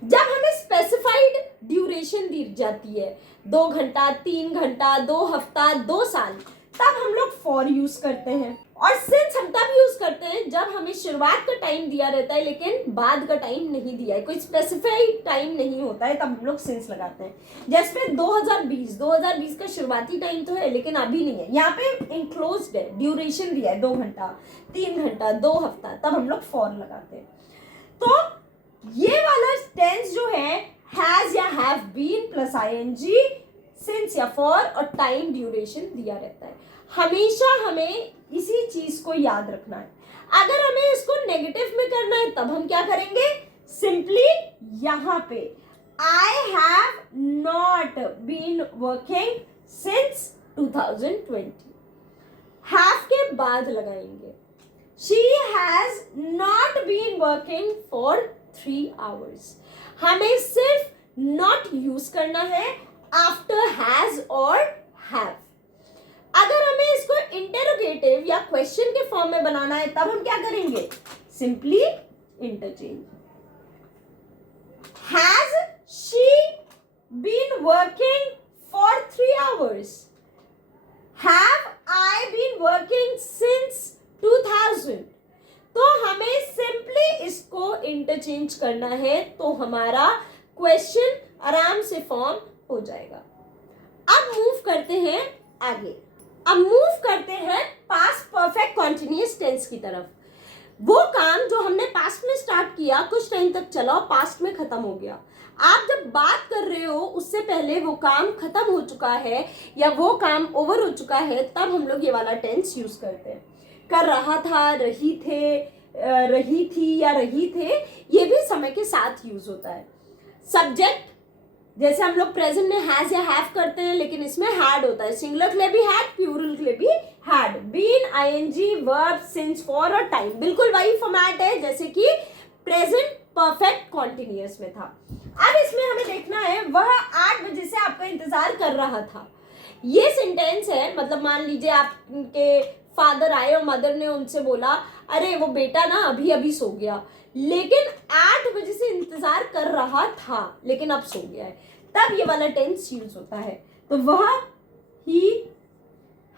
जब हमें स्पेसिफाइड ड्यूरेशन दी जाती है, 2 घंटा, 3 घंटा, 2 हफ्ता, 2 साल, तब हम लोग फॉर यूज करते हैं। और सिंस हम तब यूज करते हैं जब हमें शुरुआत का टाइम दिया रहता है लेकिन बाद का टाइम नहीं दिया है, कोई स्पेसिफाइड टाइम नहीं होता है, तब हम लोग सिंस लगाते हैं। जैसे 2020 का शुरुआती टाइम तो है लेकिन अभी नहीं है, यहाँ पे इंक्लोज्ड है, ड्यूरेशन दिया है 2 घंटा, 3 घंटा, 2 हफ्ता, तब हम लोग फॉर लगाते हैं। तो ये वाला टेंस जो है हैज या have been plus ING, since या फॉर और टाइम ड्यूरेशन दिया रहता है। हमेशा हमें इसी चीज को याद रखना है। अगर हमें इसको नेगेटिव में करना है तब हम क्या करेंगे? सिंपली यहां पे I have not been working since 2020, have के बाद लगाएंगे she has not been working for 3 hours। हमें सिर्फ नॉट यूज करना है आफ्टर हैज और हैव। अगर हमें इसको इंटरोगेटिव या क्वेश्चन के फॉर्म में बनाना है तब हम क्या करेंगे? Simply interchange. Has she been working for 3 hours? Have I interchange करना है तो हमारा क्वेश्चन आराम से फॉर्म हो जाएगा। अब मूव करते हैं आगे। अब मूव करते हैं पास्ट परफेक्ट कॉन्टिन्यूअस टेंस की तरफ। वो काम जो हमने पास्ट में स्टार्ट किया, कुछ टाइम तक चला और पास्ट में खत्म हो गया। आप जब बात कर रहे हो उससे पहले वो काम खत्म हो चुका है या वो काम ओवर हो चुका है, तब हम लोग ये वाला टेंस यूज करते हैं। कर रहा था, रही थे, रही थी या रही थे, ये भी समय के साथ यूज होता है। सब्जेक्ट जैसे हम लोग प्रेजेंट में हैज या हैव करते हैं, लेकिन इसमें हैड होता है। सिंगुलर के लिए भी हैड, प्लूरल के लिए भी had. Been, ING, verb, since, for और टाइम बिल्कुल वही फॉर्मेट है जैसे कि प्रेजेंट परफेक्ट कॉन्टिन्यूअस में था। अब इसमें हमें देखना है वह 8 बजे से आपका इंतजार कर रहा था। ये सेंटेंस है, मतलब मान लीजिए आपके फादर आए और मदर ने उनसे बोला अरे वो बेटा ना अभी अभी सो गया, लेकिन 8 बजे से इंतजार कर रहा था लेकिन अब सो गया है, तब ये वाला टेंस यूज होता है। तो वह ही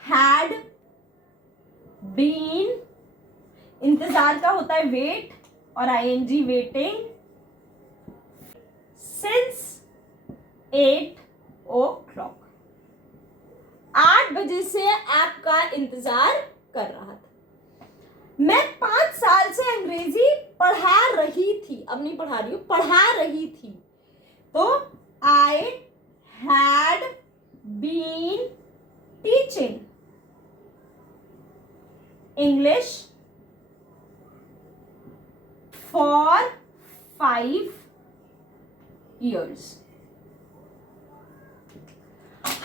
हैड बीन, इंतजार का होता है वेट और आईएनजी वेटिंग, सिंस 8 o'clock, 8 बजे से आपका इंतजार कर रहा था। मैं 5 साल से अंग्रेजी पढ़ा रही थी, अब नहीं पढ़ा रही हूं, पढ़ा रही थी। तो I had been teaching English for 5 years।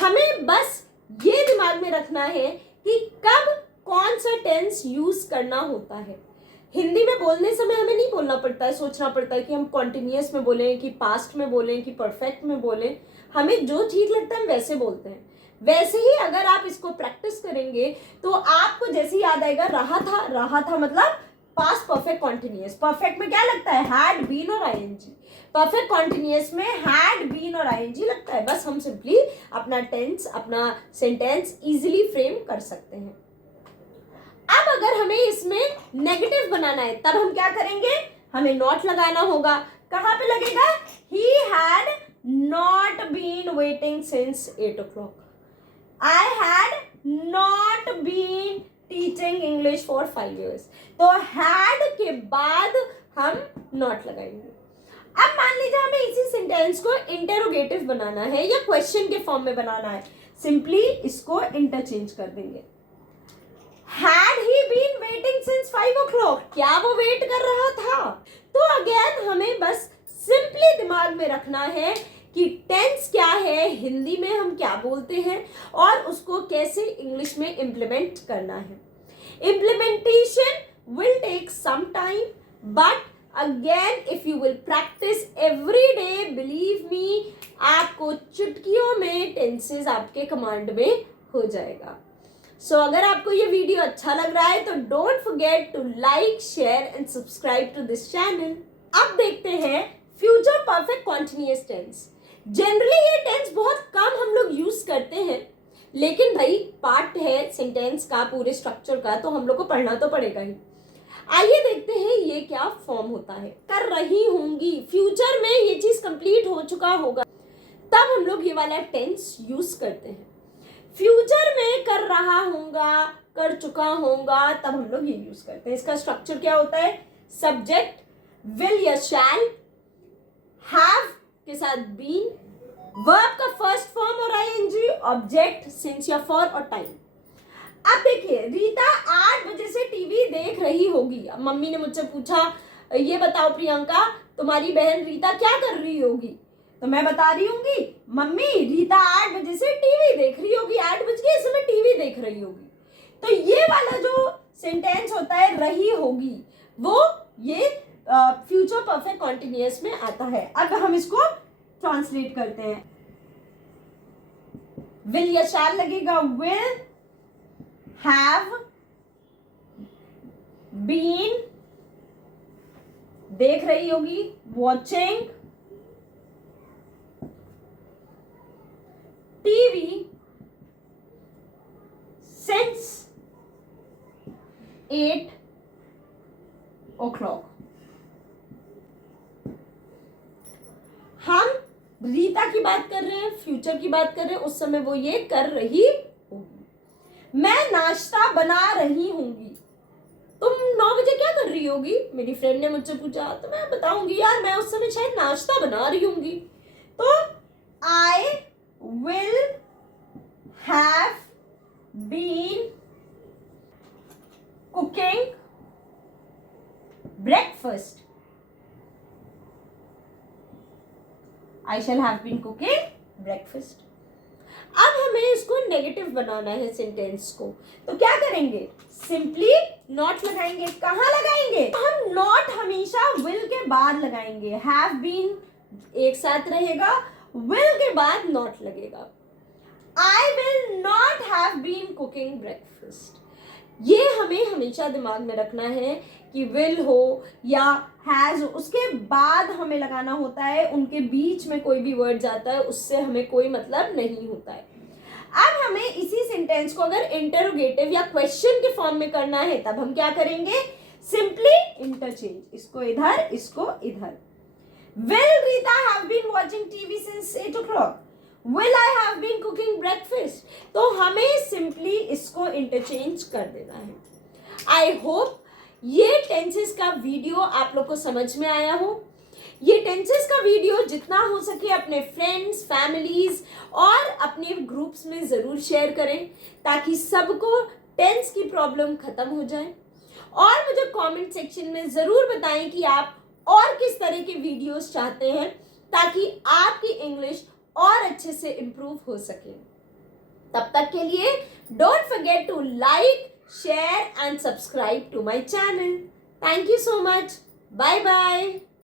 हमें बस ये दिमाग में रखना है कि कब कौन सा टेंस यूज करना होता है। हिंदी में बोलने समय हमें नहीं बोलना पड़ता है, सोचना पड़ता है कि हम कॉन्टिन्यूअस में बोलें कि पास्ट में बोलें कि परफेक्ट में बोलें। हमें जो ठीक लगता है हम वैसे बोलते हैं। वैसे ही अगर आप इसको प्रैक्टिस करेंगे तो आपको जैसे याद आएगा रहा था मतलब पास्ट परफेक्ट कॉन्टिन्यूअस। परफेक्ट में क्या लगता है, हैड बीन और आईएनजी। परफेक्ट कॉन्टिन्यूअस में हैड बीन और आईएनजी लगता है। बस हम सिंपली अपना टेंस, अपना सेंटेंस इजीली फ्रेम कर सकते हैं। अब अगर हमें इसमें नेगेटिव बनाना है तब हम क्या करेंगे, हमें नॉट लगाना होगा। कहां पे लगेगा, he had not been waiting since 8 o'clock। I had not been teaching English for 5 years। तो हैड के बाद हम नॉट लगाएंगे। अब मान लीजिए हमें इसी सेंटेंस को इंटेरोगेटिव बनाना है या क्वेश्चन के फॉर्म में बनाना है, सिंपली इसको इंटरचेंज कर देंगे। Had he been waiting since 5 o'clock? क्या वो वेट कर रहा था? तो अगेन हमें बस सिंपली दिमाग में रखना है कि टेंस क्या है, हिंदी में हम क्या बोलते हैं और उसको कैसे इंग्लिश में इम्प्लीमेंट करना है। Implementation will take some time, but again if you will practice every day, believe me, आपको चुटकियों में टेंसेस आपके कमांड में हो जाएगा। सो अगर आपको ये वीडियो अच्छा लग रहा है तो don't forget to like, share and subscribe to this channel. अब देखते हैं future perfect continuous tense. Generally ये टेंस बहुत कम हम लोग यूज करते हैं, लेकिन भाई पार्ट है सेंटेंस का, पूरे स्ट्रक्चर का, तो हम लोग को पढ़ना तो पड़ेगा ही। आइए देखते हैं ये क्या फॉर्म होता है। कर रही होंगी, फ्यूचर में ये चीज कंप्लीट हो चुका होगा तब हम लोग ये वाला टेंस यूज करते हैं। फ्यूचर में कर रहा होगा, कर चुका होगा, तब हम लोग ये यूज करते हैं। इसका स्ट्रक्चर क्या होता है, सब्जेक्ट विल या शैल, हैव के साथ बीन, वर्ब का फर्स्ट फॉर्म और आईएनजी, ऑब्जेक्ट सिंस या फॉर और टाइम। अब देखिए रीता 8 बजे से टीवी देख रही होगी। अब मम्मी ने मुझसे पूछा ये बताओ प्रियंका तुम्हारी बहन रीता क्या कर रही होगी, तो मैं बता रही होंगी मम्मी रीता 8 बजे से टीवी देख रही होगी, 8 बज के इस समय टीवी देख रही होगी। तो ये वाला जो सेंटेंस होता है रही होगी, वो ये फ्यूचर परफेक्ट कॉन्टिन्यूअस में आता है। अब हम इसको ट्रांसलेट करते हैं। विल या शैल लगेगा, विल हैव बीन, देख रही होगी, वॉचिंग टीवी since 8 o'clock। बात कर रहे हैं, फ्यूचर की बात कर रहे हैं, उस समय वो ये कर रही होगी। मैं नाश्ता बना रही होंगी। तुम 9 बजे क्या कर रही होगी? मेरी फ्रेंड ने मुझसे पूछा, तो मैं बताऊंगी यार मैं उस समय शायद नाश्ता बना रही होंगी। तो I will have been cooking breakfast. I shall have been cooking breakfast. अब हमें इसको नेगेटिव बनाना है सेंटेंस को, तो क्या करेंगे? सिंपली नॉट लगाएंगे। कहाँ लगाएंगे? हम नॉट हमेशा विल के बाद लगाएंगे। हैव बीन एक साथ रहेगा, विल के बाद नॉट लगेगा। I will not have been cooking breakfast. ये हमें हमेशा दिमाग में रखना है कि विल हो या हैज, उसके बाद हमें लगाना होता है। उनके बीच में कोई भी वर्ड जाता है उससे हमें कोई मतलब नहीं होता है। अब हमें इसी सेंटेंस को अगर इंटरोगेटिव या क्वेश्चन के फॉर्म में करना है तब हम क्या करेंगे? सिंपली इंटरचेंज, इसको इधर, इसको इधर। Will Rita have been watching TV since 8 o'clock? Will I have been cooking breakfast? तो हमें सिंपली इसको इंटरचेंज कर देना है। आई होप ये टेंसेस का वीडियो आप लोग को समझ में आया हो। ये टेंसेस का वीडियो जितना हो सके अपने फ्रेंड्स, फैमिलीज और अपने ग्रुप्स में ज़रूर शेयर करें ताकि सबको टेंस की प्रॉब्लम खत्म हो जाए। और मुझे कमेंट सेक्शन में ज़रूर बताएं कि आप और किस तरह के वीडियोस चाहते हैं ताकि आपकी इंग्लिश और अच्छे से इम्प्रूव हो सके। तब तक के लिए don't forget to like, share and subscribe to my channel. Thank you so much. Bye bye.